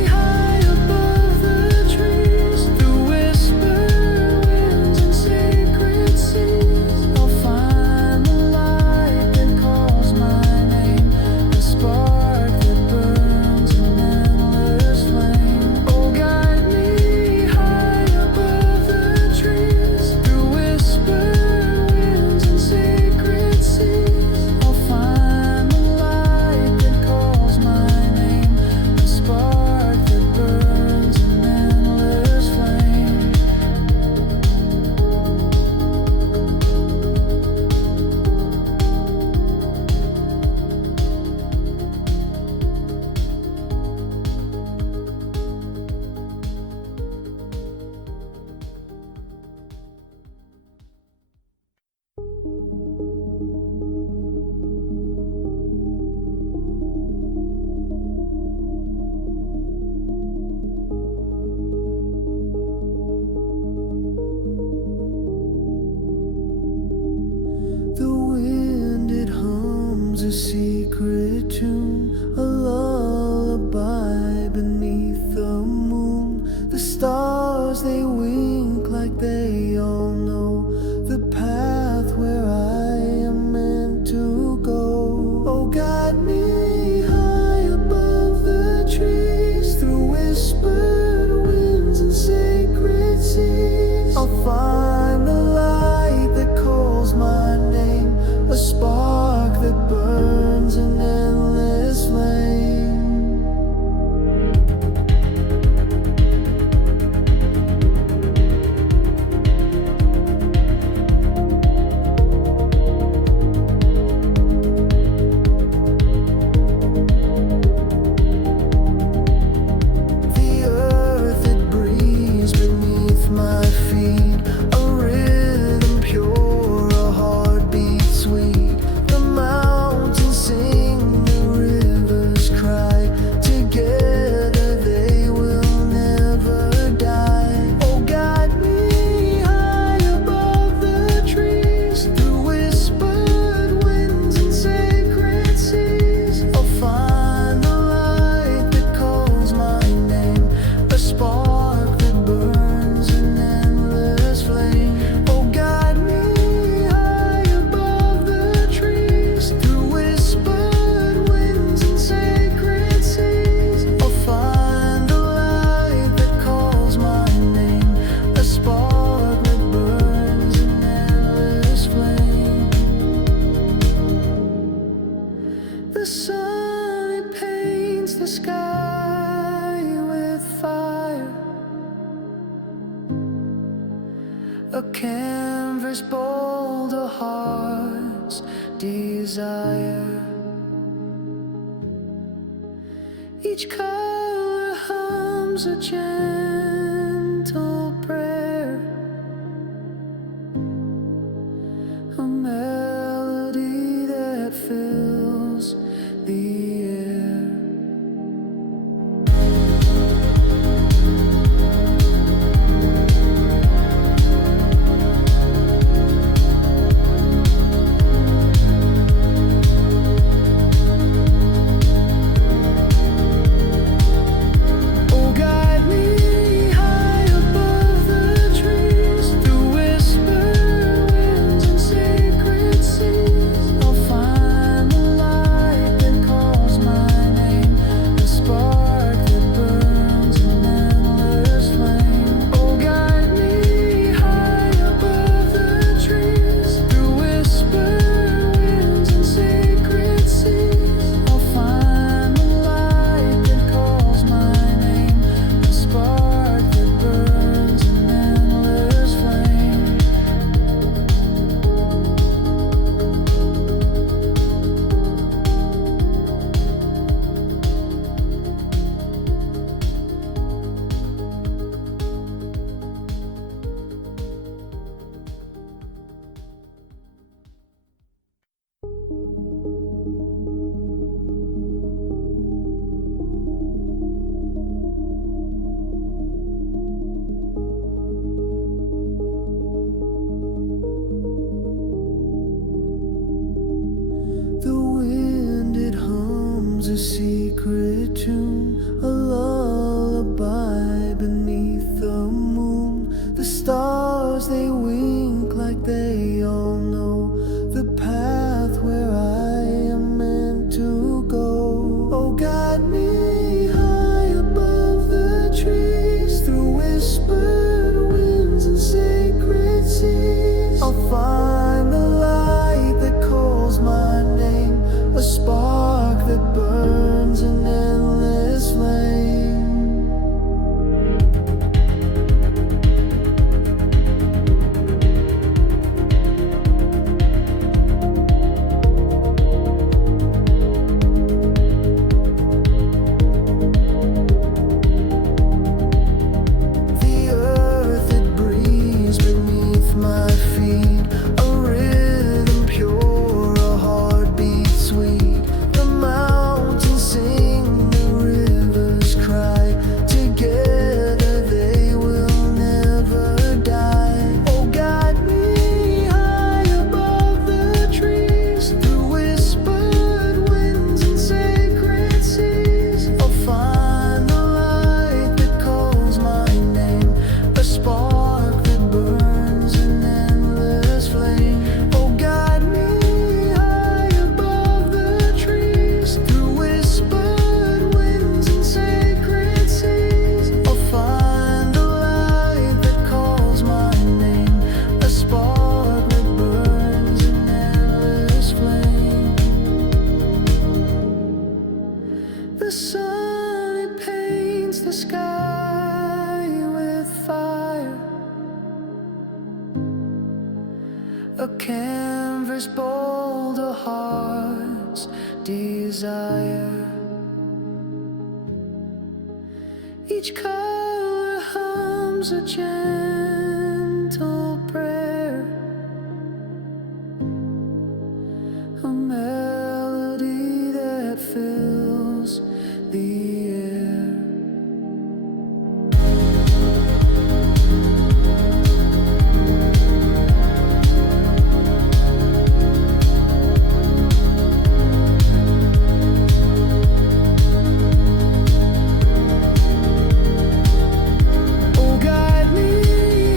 paints the sky with fire, a canvas bold a heart's desire. Each color hums a gentle prayer, a melody that fills the air. Oh, guide me high above the trees, through whisper winds and sacred seas. I'll find the light that calls my name, the spark that burns an endless flame. Oh, guide me high above the trees, through whisper winds and sacred seas. I'll find the light that calls my name, the spark that burns an endless flame. The wind, it hums a secret tune, a lullaby beneath the moon. The stars, they wink like they all know the path where I am meant to go. Oh, guide me high above the trees, through whispered winds and sacred seas. I'll find the light that calls my name, a spark that burns an endless flame. The earth, it breathes beneath my feet, a rhythm pure, a heartbeat sweet. The mountains sing, the rivers cry, together they will never die. Oh, guide me high above the trees, through whispered winds and sacred seas. I'll find the light that calls my name, a spark that burns an endless flame. Oh, guide me high above the trees, through whispered winds and sacred seas. I'll find the light that calls my name, a spark that burns an endless flame. The sun, it paints the sky with fire, a canvas bold a heart's desire. Each color hums a gentle prayer, a melody that fills the air. Oh, guide me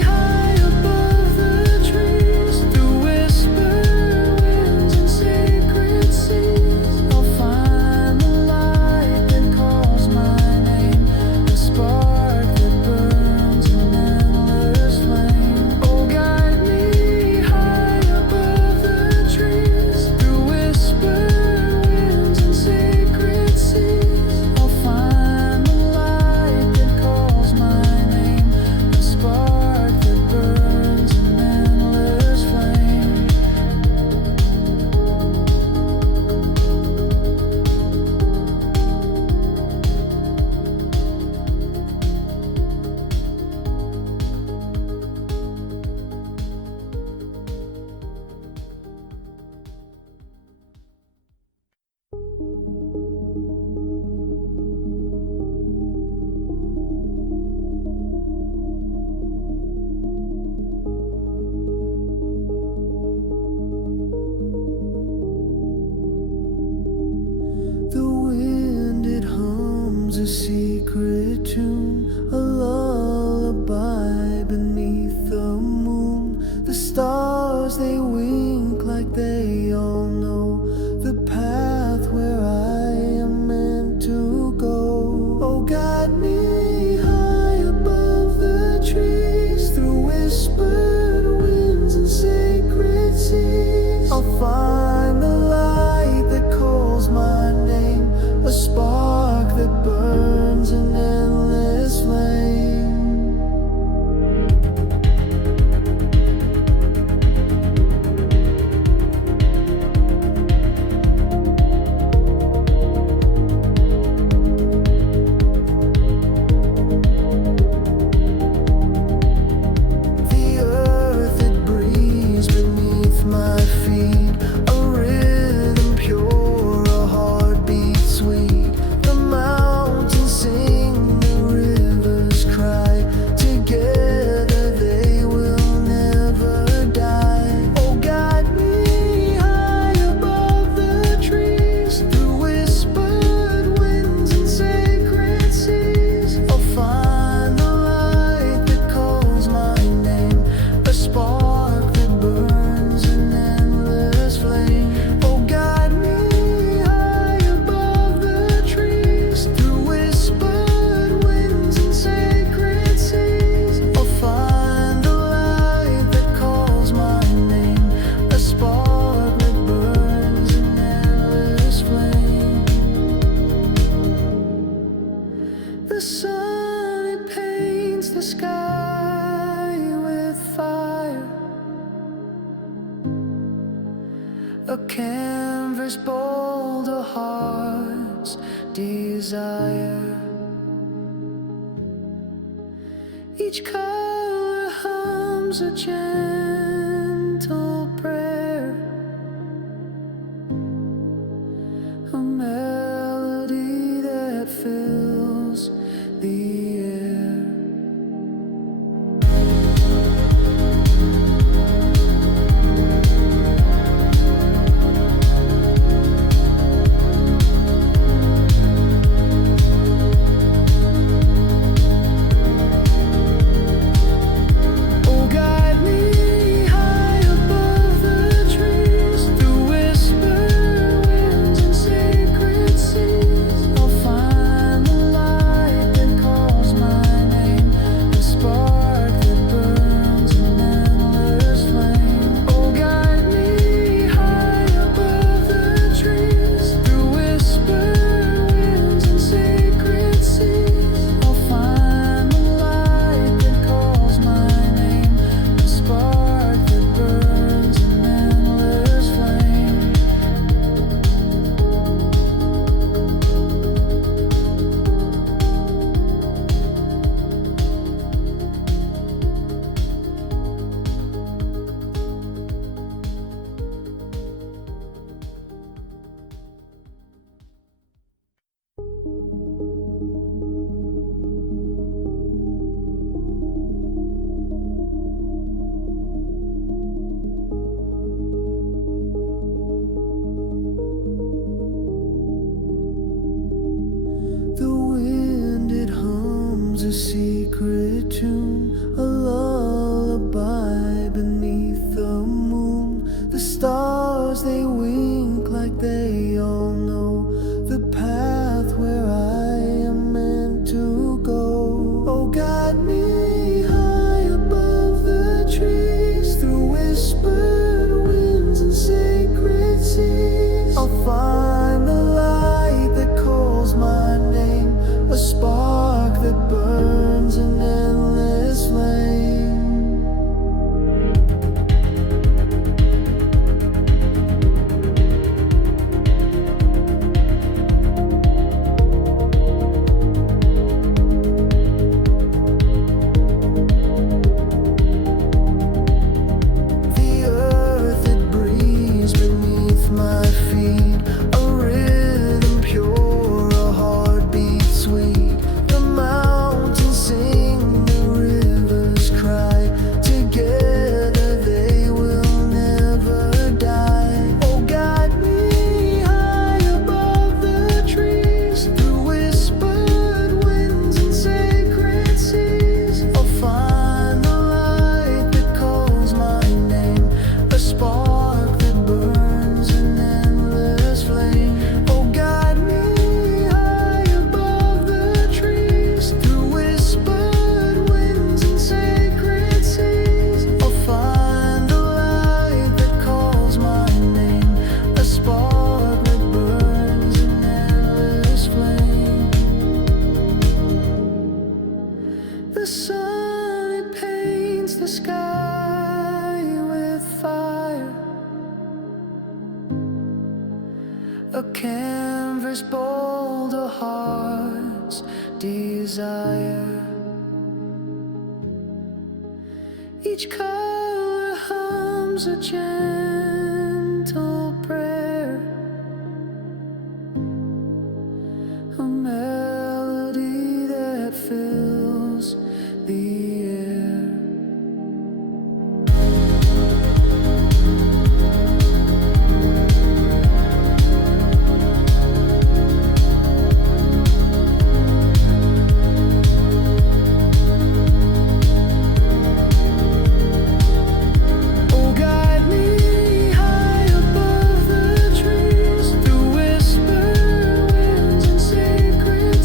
desire. Each color hums a gentle prayer, a melody that fills the air. Oh, guide me high above the trees, through whisper winds and sacred seas. I'll find the light that calls my name, a spark that burns an endless flame. Oh, guide me high above the trees, through whisper winds and sacred seas. I'll find the light that calls my name, a spark that burns an endless flame. The wind, it hums a secret tune, a lullaby beneath the moon. The stars, they wink like they all know the path where I am meant to go. Oh, guide me high above the trees, through whispered winds and sacred seas. I'll find the light that calls my name, a spark that burns an endless flame. The earth, it breathes beneath my feet, a rhythm pure, a heartbeat sweet. The mountains sing, the rivers cry, together they will never die. Oh, guide me high above the trees, through whispered winds and sacred seas. I'll find the light that calls my name, a spark that burns an endless flame. Oh, guide me high above the trees, through whispered winds and sacred seas. I'll find the light that calls my name, a spark that burns an endless flame. The sun, it paints the sky with fire, a canvas bold, a heart's desire. Each color hums a gentle prayer, a melody that fills the air. Oh, guide me high above the trees, through whisper winds and sacred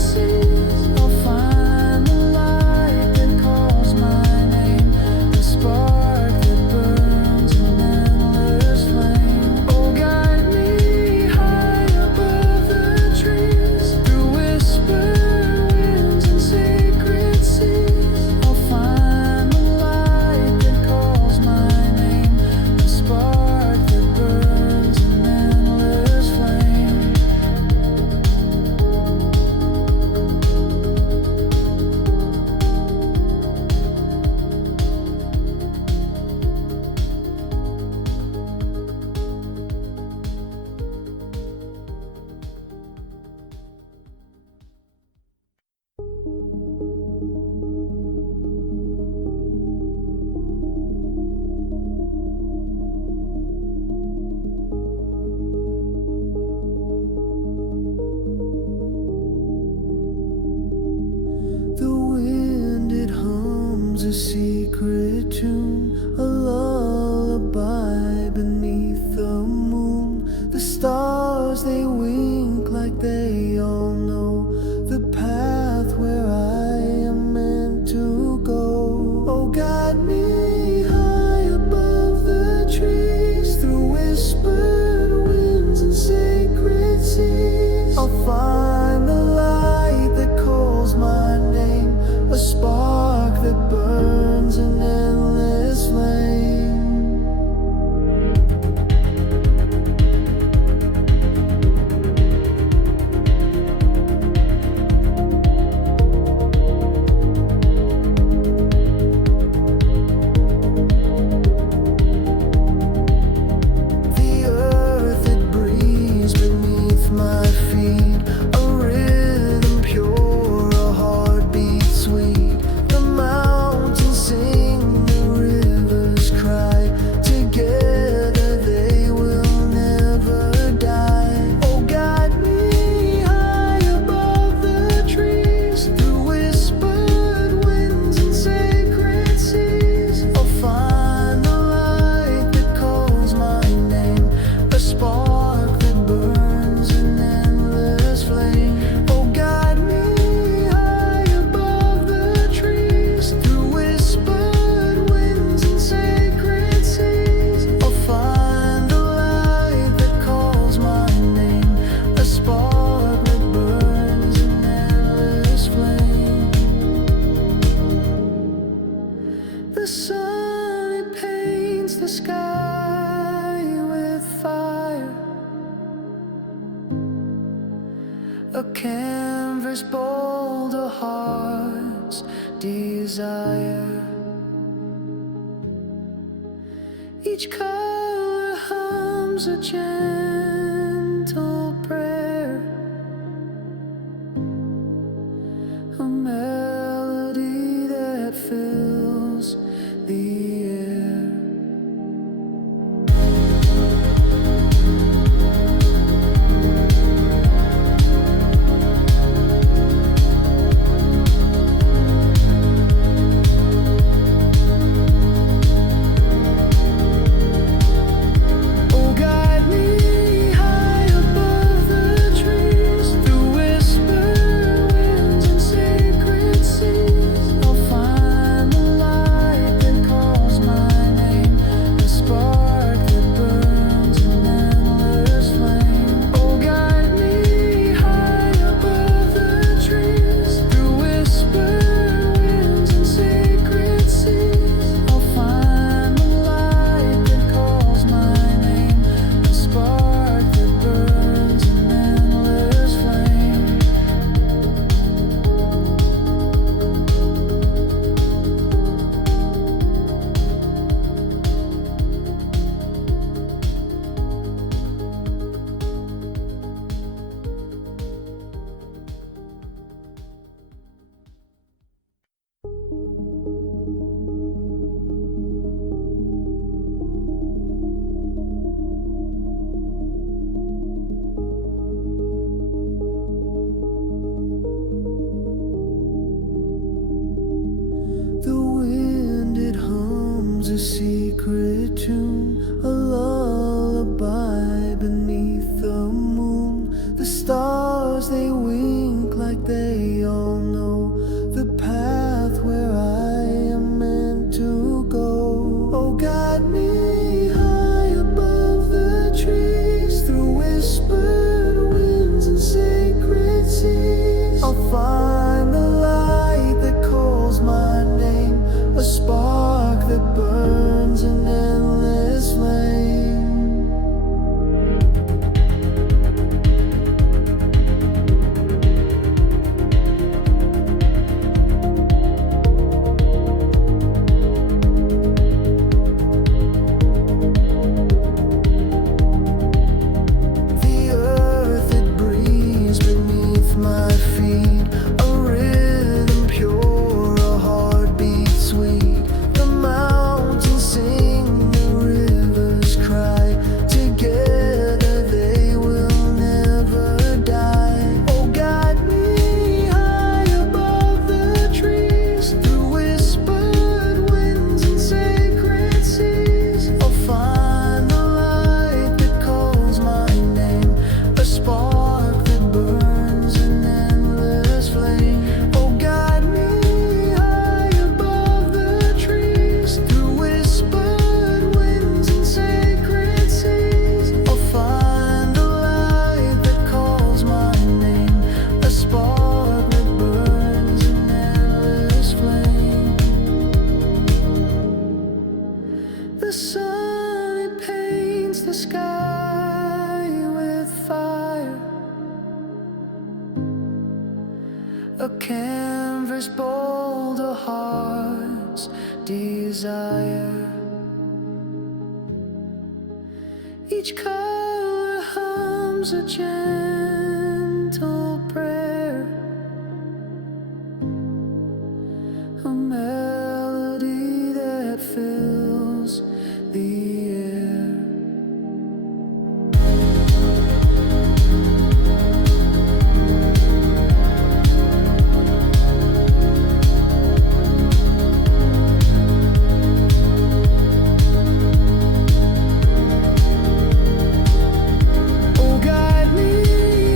canvas bold a heart's desire. Each color hums a gentle prayer, a melody that fills the air. A secret tune, a lullaby beneath the moon. The stars, they wink like they all know the path where I am meant to go. Oh, guide me high above the trees, through whispered winds and sacred seas. I'll find the light that calls my name, a spark that burns an endless flame. The earth, it breathes beneath my feet, a rhythm pure, a heartbeat sweet. The mountains sing, the rivers cry, together they will never die. Oh, guide me high above the trees, through whispered winds and sacred seas. I'll find the light that calls my name, a spark that burns an endless flame. Oh, guide me high above the trees, through whispered winds and sacred seas. I'll find the light that calls my name, a spark that burns an endless flame. The sun, it paints the sky with fire, a canvas bold a heart's desire. Each color hums a gentle prayer, a melody that fills the air. Oh, guide me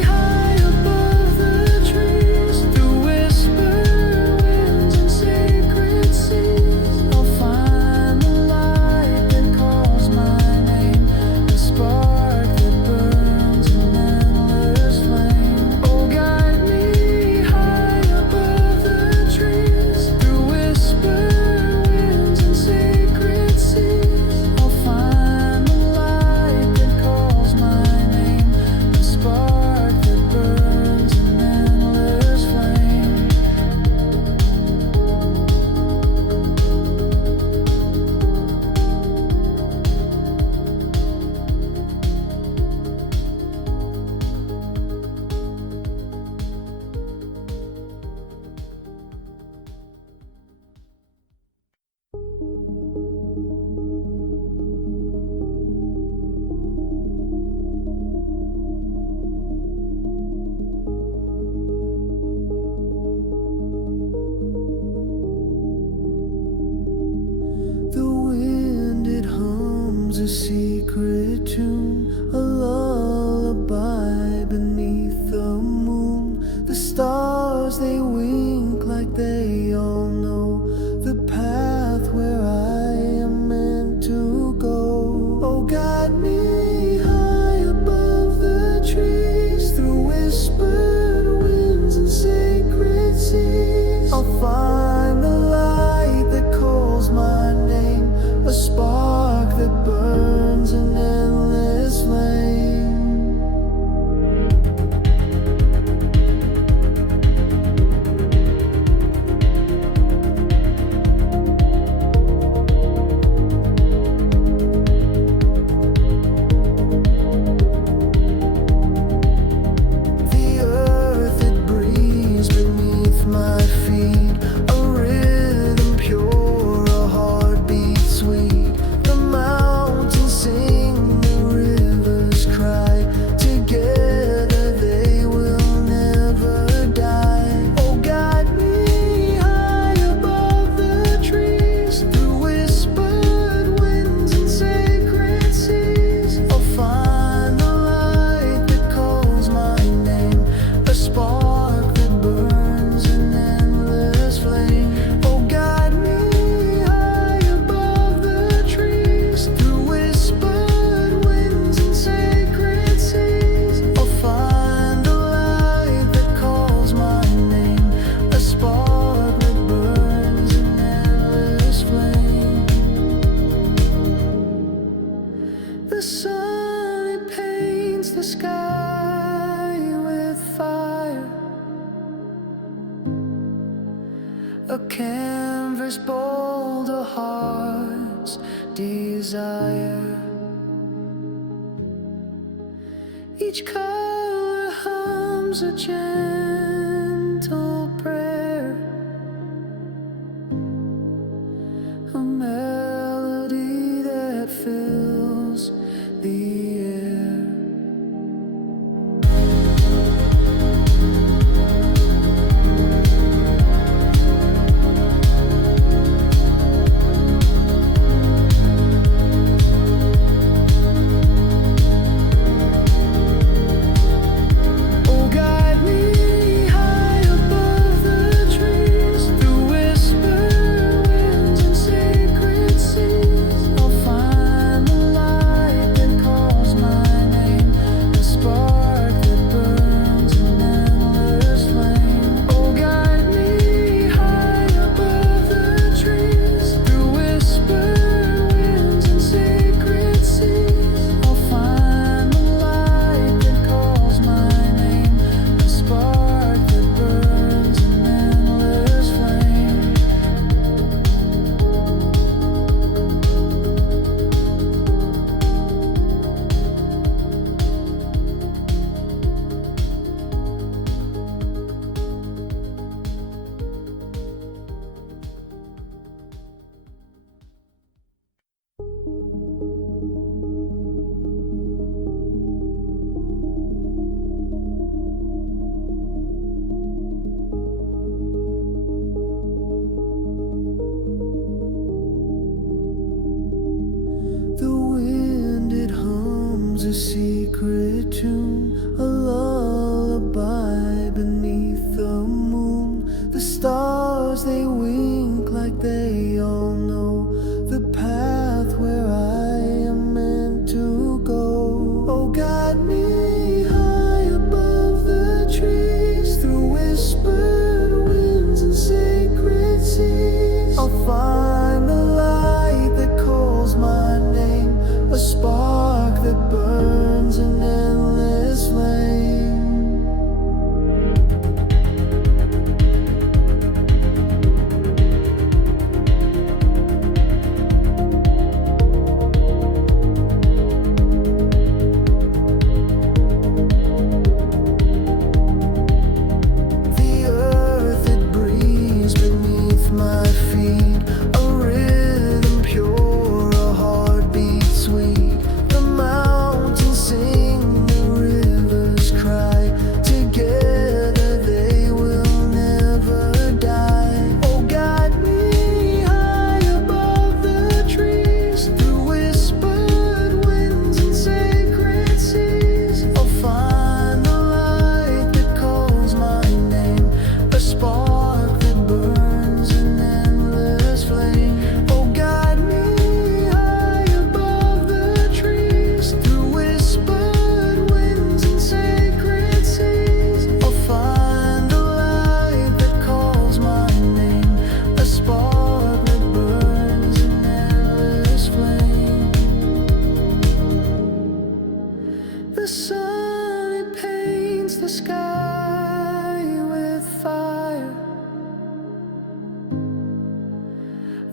stars, they wink like they all know the path where I am meant to go. Oh, guide me high above the trees, through whispered winds and sacred seas. I'll find the light that calls my name, a spark that burns an endless flame. The sun, it paints the sky with fire, a canvas bold a heart's desire. Each color hums a gentle prayer, a melody that fills the air. Oh, guide me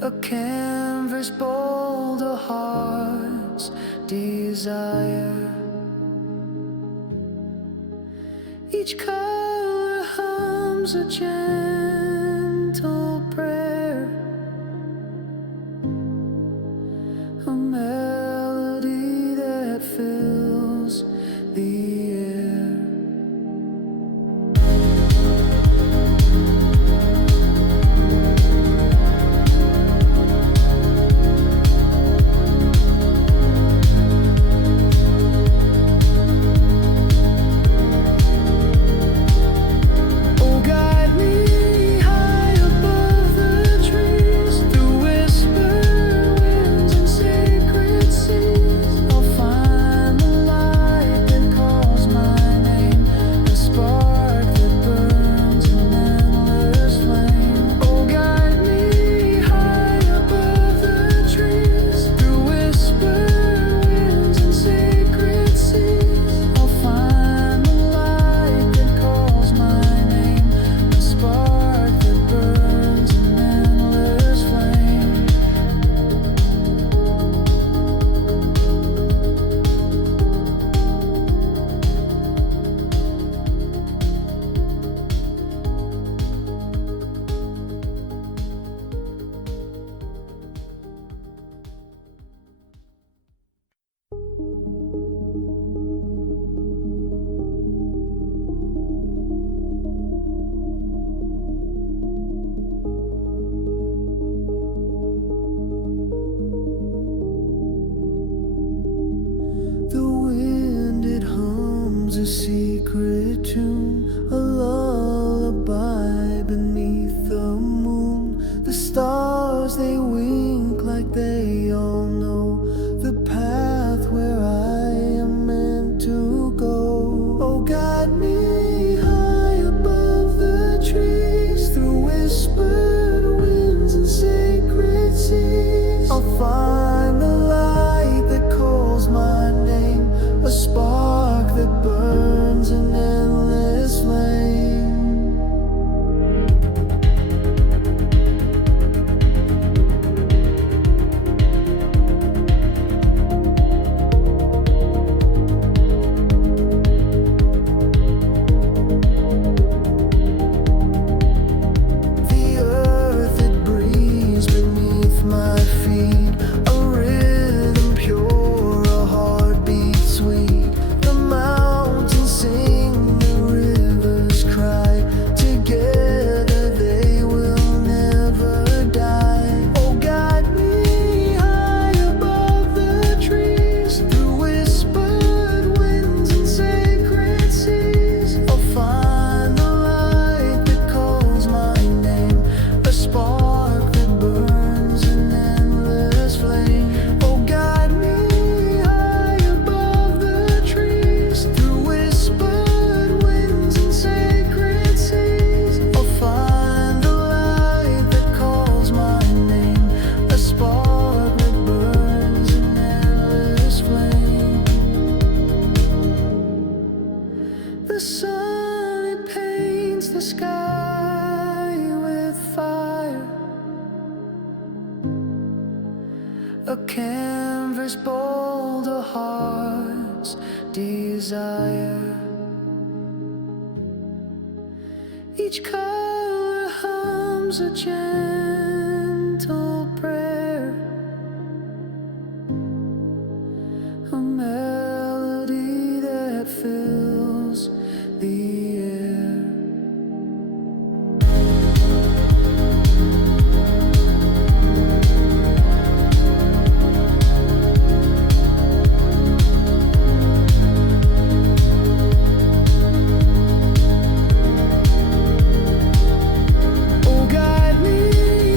a canvas bold a heart's desire. Each color hums a gentle prayer, a melody that fills the air. Oh, guide me high above the trees, through whispered winds and sacred seas. I'll find the light that calls my name, the spark that burns an endless flame. Oh, guide me high above the trees, through whispered winds and sacred seas. I'll find the light that calls my name, the spark that burns an endless flame. The wind, it hums a secret tune, a lullaby beneath the moon. The stars, they wink like they all know the path where I am meant to go. Oh, guide me high above the trees, through whispered winds and sacred seas. I'll find the light that calls my name, a spark that burns an endless flame. The earth, it breathes beneath my feet, a rhythm pure, a heartbeat sweet. The mountains sing, the rivers cry, together they will never die. Oh, guide me high above the trees, through whispered winds and sacred seas. I'll find the light that calls my name, a spark that burns an endless flame. Oh, guide me high above the trees, through whispered winds and sacred seas. I'll find the light that calls my name, a spark that burns an endless flame. The sun, it paints the sky with fire, a canvas bold a heart's desire. Each color hums a gentle prayer, a melody that fills the air. Oh, guide me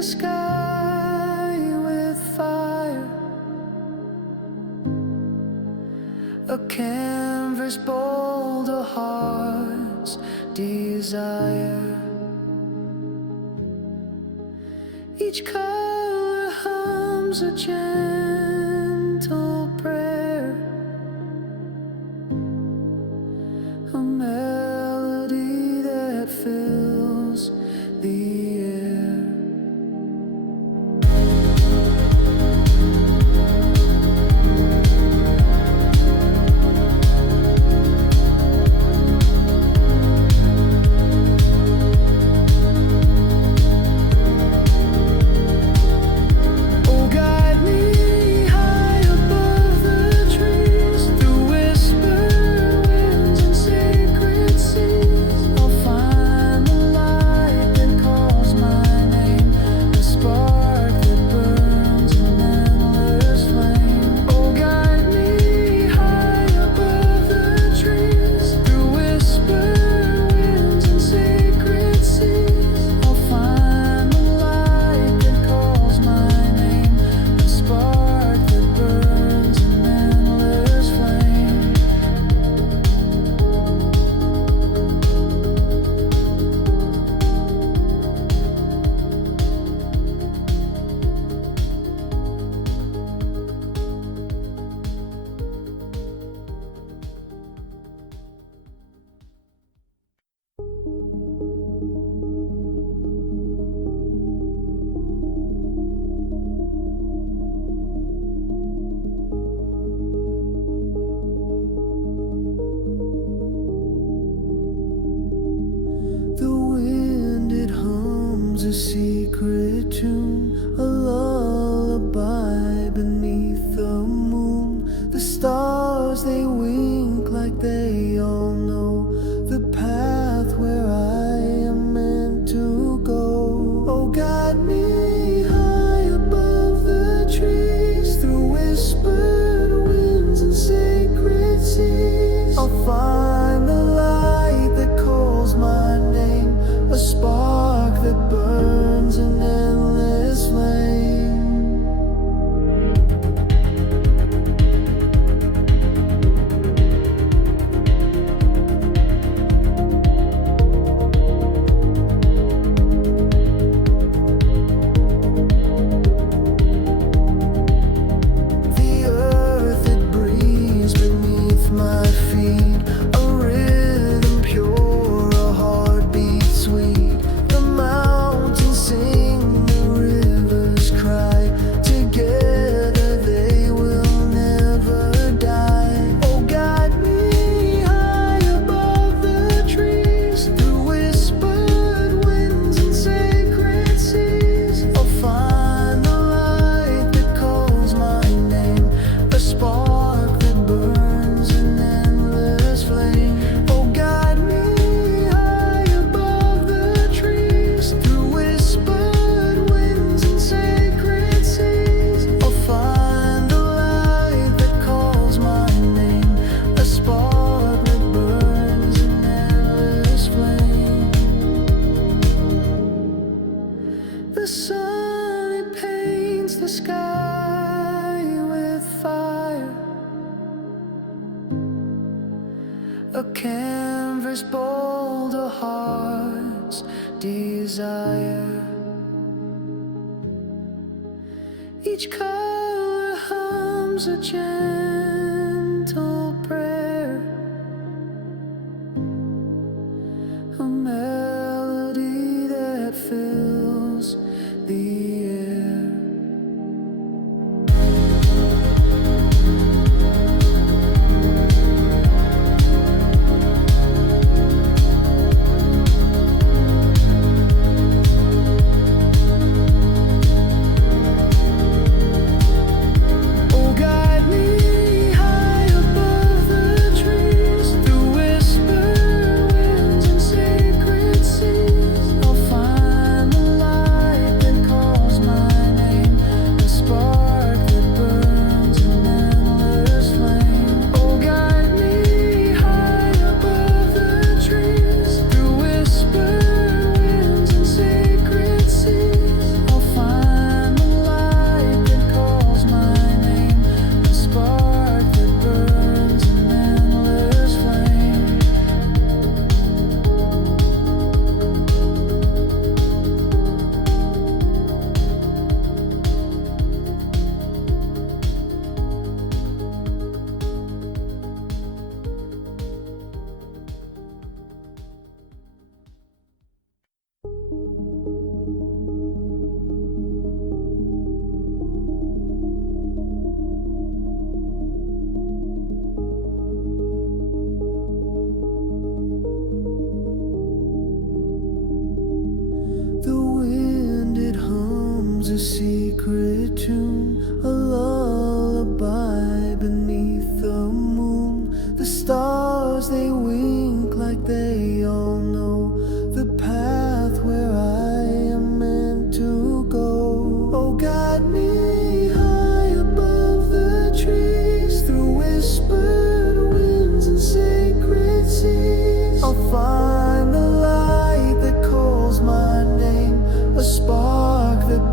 the sky with fire, a canvas bold a heart's desire. Each color hums a gentle prayer, a melody that fills the air. Oh, guide me high above the trees, through whispered winds and sacred seas. I'll find the light that calls my name, the spark that burns an endless flame. Oh, guide me high above the trees, through whispered winds and sacred seas. I'll find the light that calls my name, the spark that burns an endless flame. The wind, it hums a secret tune, a lullaby beneath the moon. The stars, they wink like they all know the path where I am meant to go. Oh, guide me high above the trees, through whispered winds and sacred seas. I'll find the light that calls my name, a spark that burns an endless flame. The earth, it breathes beneath my feet, a rhythm pure, a heartbeat sweet. The mountains sing, the rivers cry, together they will never die. Oh, guide me high above the trees, through whispered winds and sacred seas. I'll find the light that calls my name, a spark that burns an endless flame. Oh, guide me high above the trees, through whispered winds and sacred seas. I'll find the light that calls my name, a spark that burns an endless flame. The sun, it paints the sky with fire, a canvas bold a heart's desire. Each color hums a gentle prayer, a melody that fills the air. Oh, guide me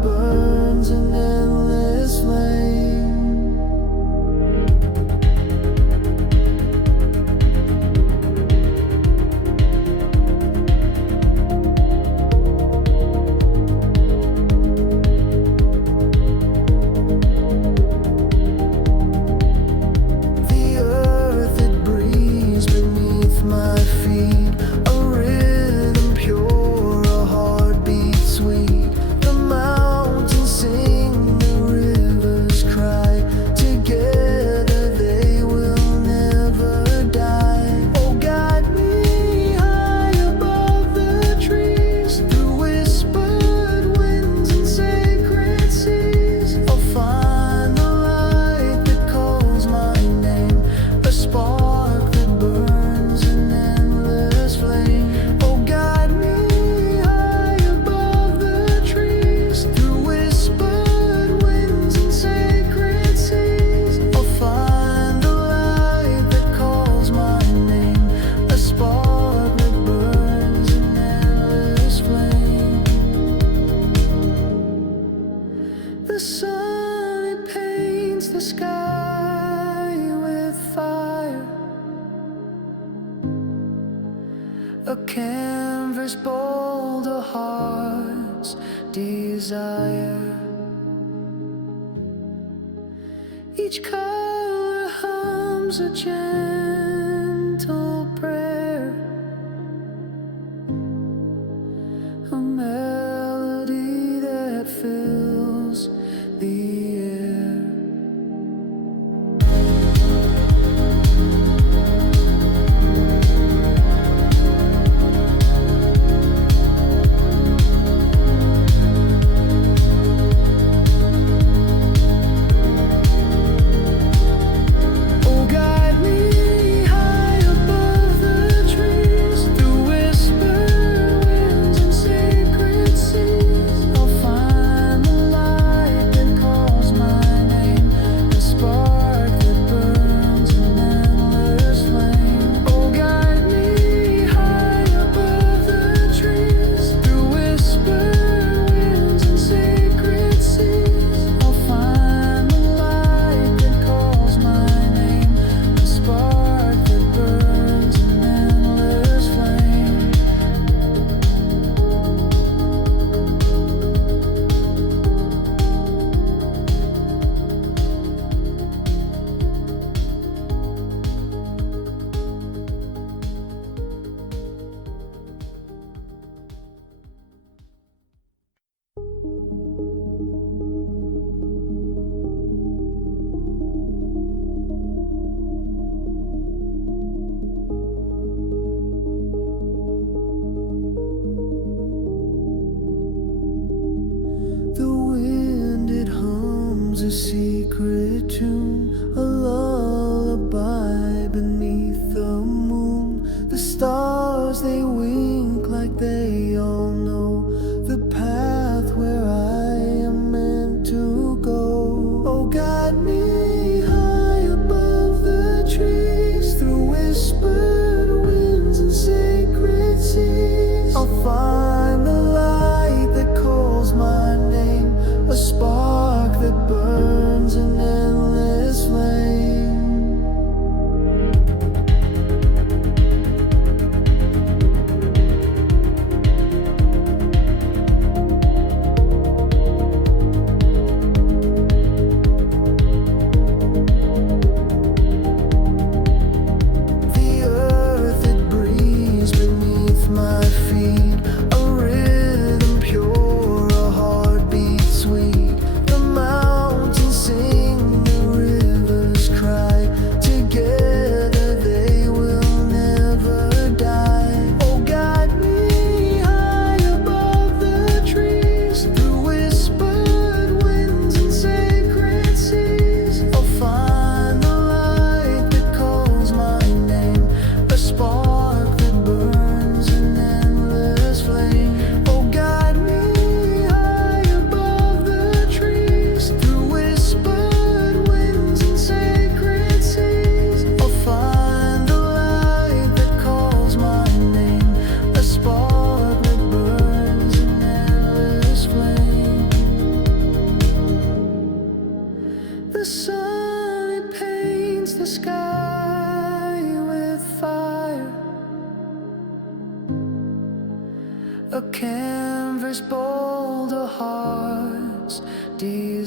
burns an endless flame. The earth it breathes beneath my feet, a rhythm pure, a heartbeat sweet. The mountains sing, the rivers cry. Together they will never die. Oh, guide me high above the trees, through whispered winds and sacred seas. I'll find the light that calls my name, a spark that burns an endless flame. Oh, guide me high above the trees, through whispered winds and sacred seas. I'll find the light that calls my name, a spark that burns an endless flame. The sun, it paints the sky with fire, a canvas bold, a heart's desire. Each color hums a gentle prayer, a melody that fills the air. Oh, guide me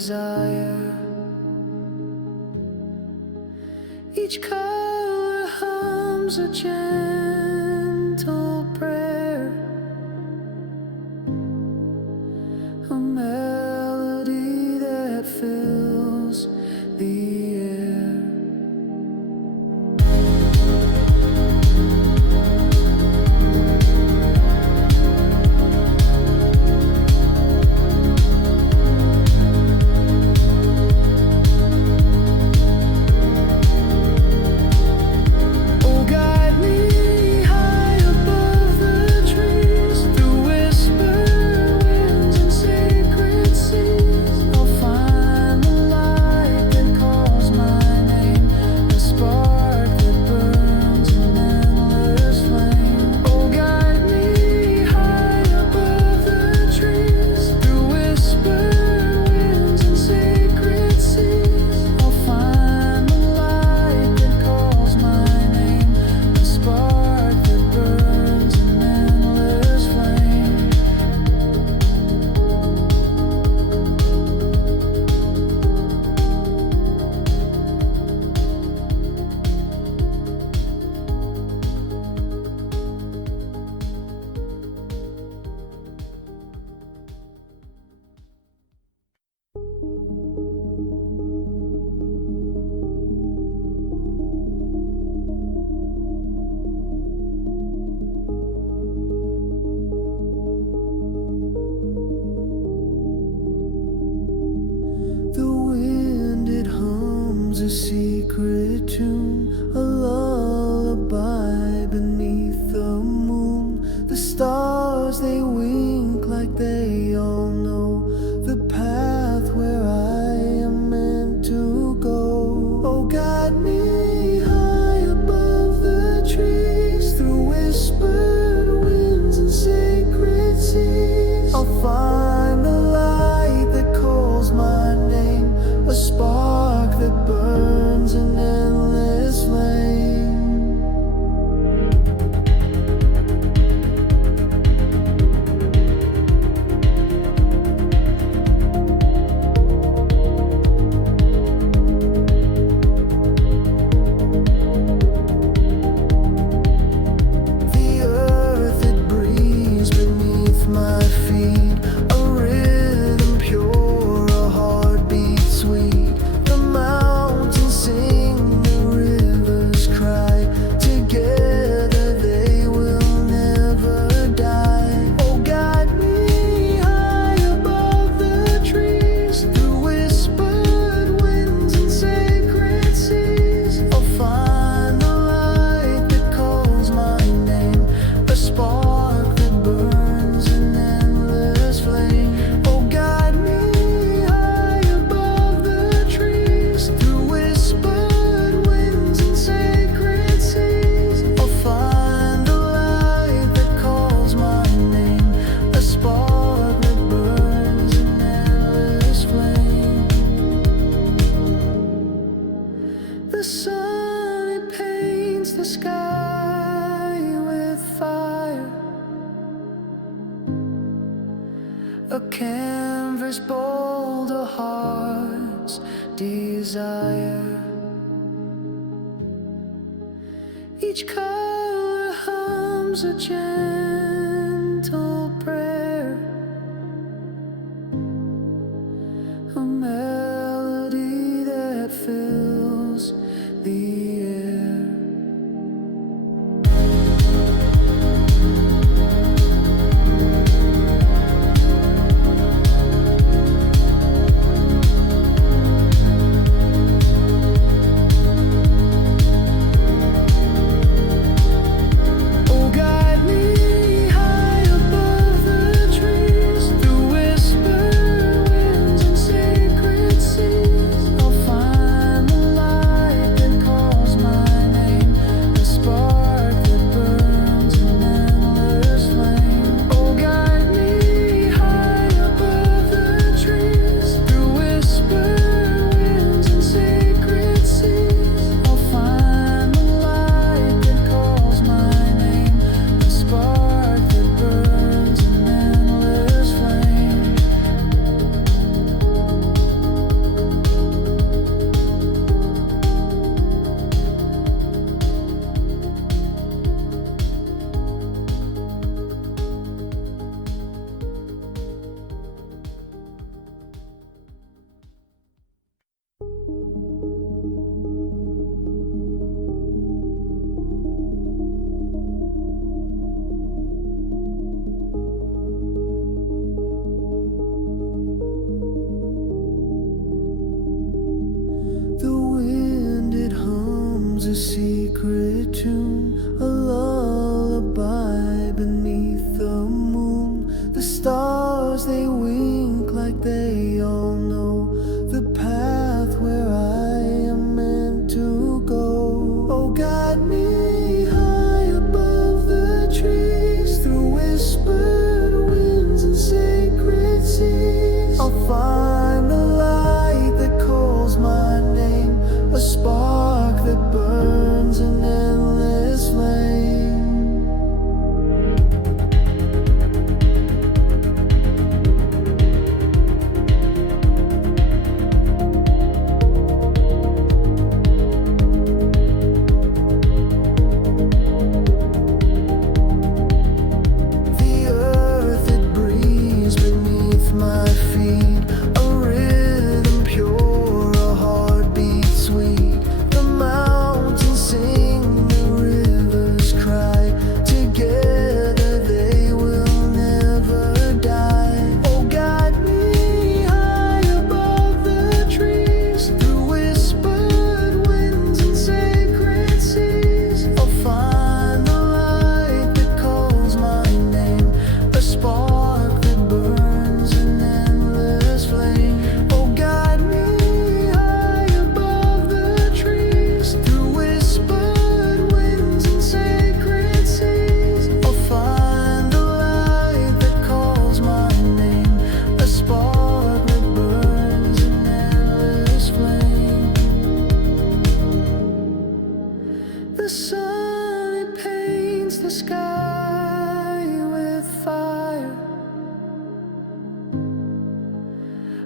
desire. Each color hums a gentle prayer, a melody that fills the air. Oh, guide me high above the trees, through whispered winds and sacred seas. I'll find the light that calls my name, the spark that burns an endless flame. Oh, guide me high above the trees, through whispered winds and sacred seas. I'll find the light that calls my name, the spark that burns an endless flame. The wind, it hums a secret tune, a lullaby beneath the moon. The stars, they wink like they all know the path where I am meant to go. Oh, guide me high above the trees, through whispered winds and sacred seas. I'll find the light that calls my name, a spark that burns an endless flame. The earth, it breathes beneath my feet, a rhythm pure, a heartbeat sweet. The mountains sing, the rivers cry, together they will never die. Oh, guide me high above the trees, through whispered winds and sacred seas. I'll find the light that calls my name, a spark that burns an endless flame. Oh, guide me high above the trees, through whispered winds and sacred seas. I'll find the light that calls my name, a spark that burns an endless flame. The sun, it paints the sky with fire, a canvas bold, a heart's desire. Each color hums a gentle prayer, a melody that fills the air. Oh, guide me high above the trees, through whispered winds and sacred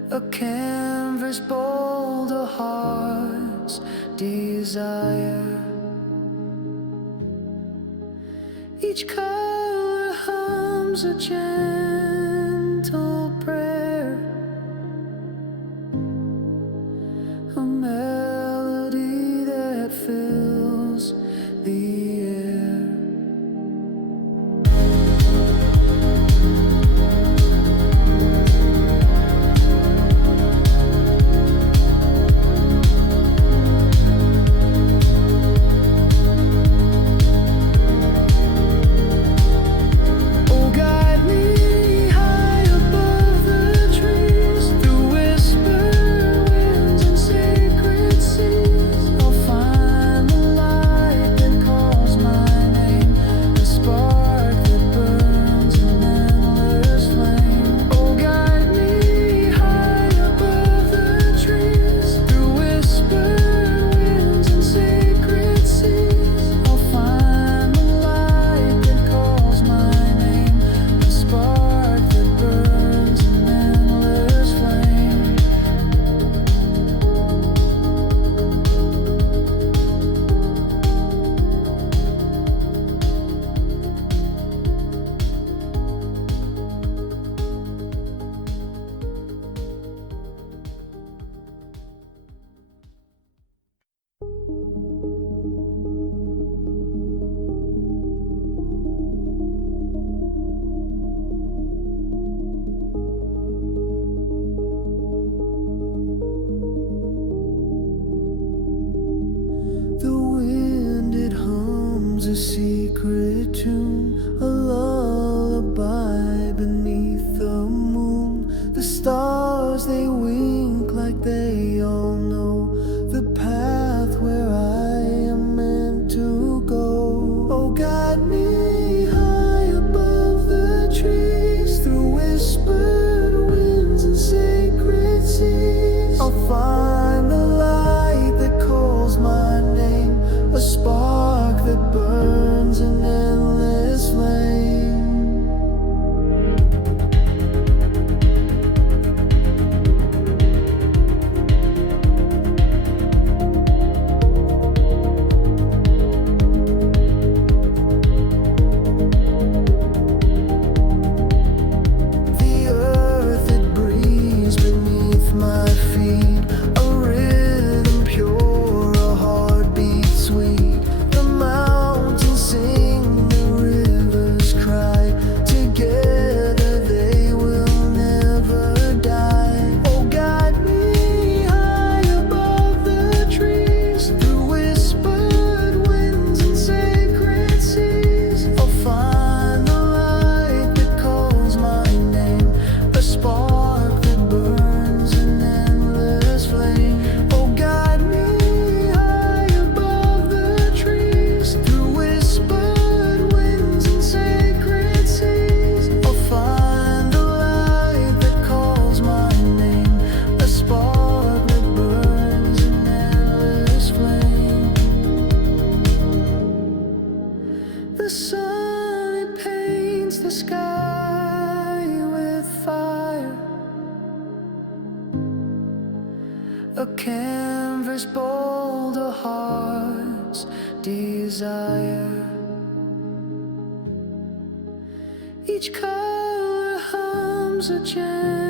a canvas bold a heart's desire. Each color hums a gentle prayer, a melody that fills the air. Oh, guide me high above the trees, through whispered winds and sacred seas. I'll find the light that calls my name, the spark that burns an endless flame. Oh, guide me high above the trees, through whispered winds and sacred seas. I'll find the light that calls my name, the spark that burns an endless flame. The wind, it hums a secret tune, a lullaby beneath the moon. The stars, they wink like they all know the path where I am meant to go. Oh, guide me high above the trees, through whispered winds and sacred seas. I'll find the light that calls my name, a spark that burns an endless flame. The earth, it breathes beneath my feet, a rhythm pure, a heartbeat sweet. The mountains sing, the rivers cry, together they will never die. Oh, guide me high above the trees, through whispered winds and sacred seas. I'll find the light that calls my name, a spark that burns an endless flame. Oh, guide me high above the trees, through whispered winds and sacred seas. I'll find the light that calls my name, a spark that burns an endless flame. The sun, it paints the sky with fire, a canvas bold a heart's desire. Each color hums a gentle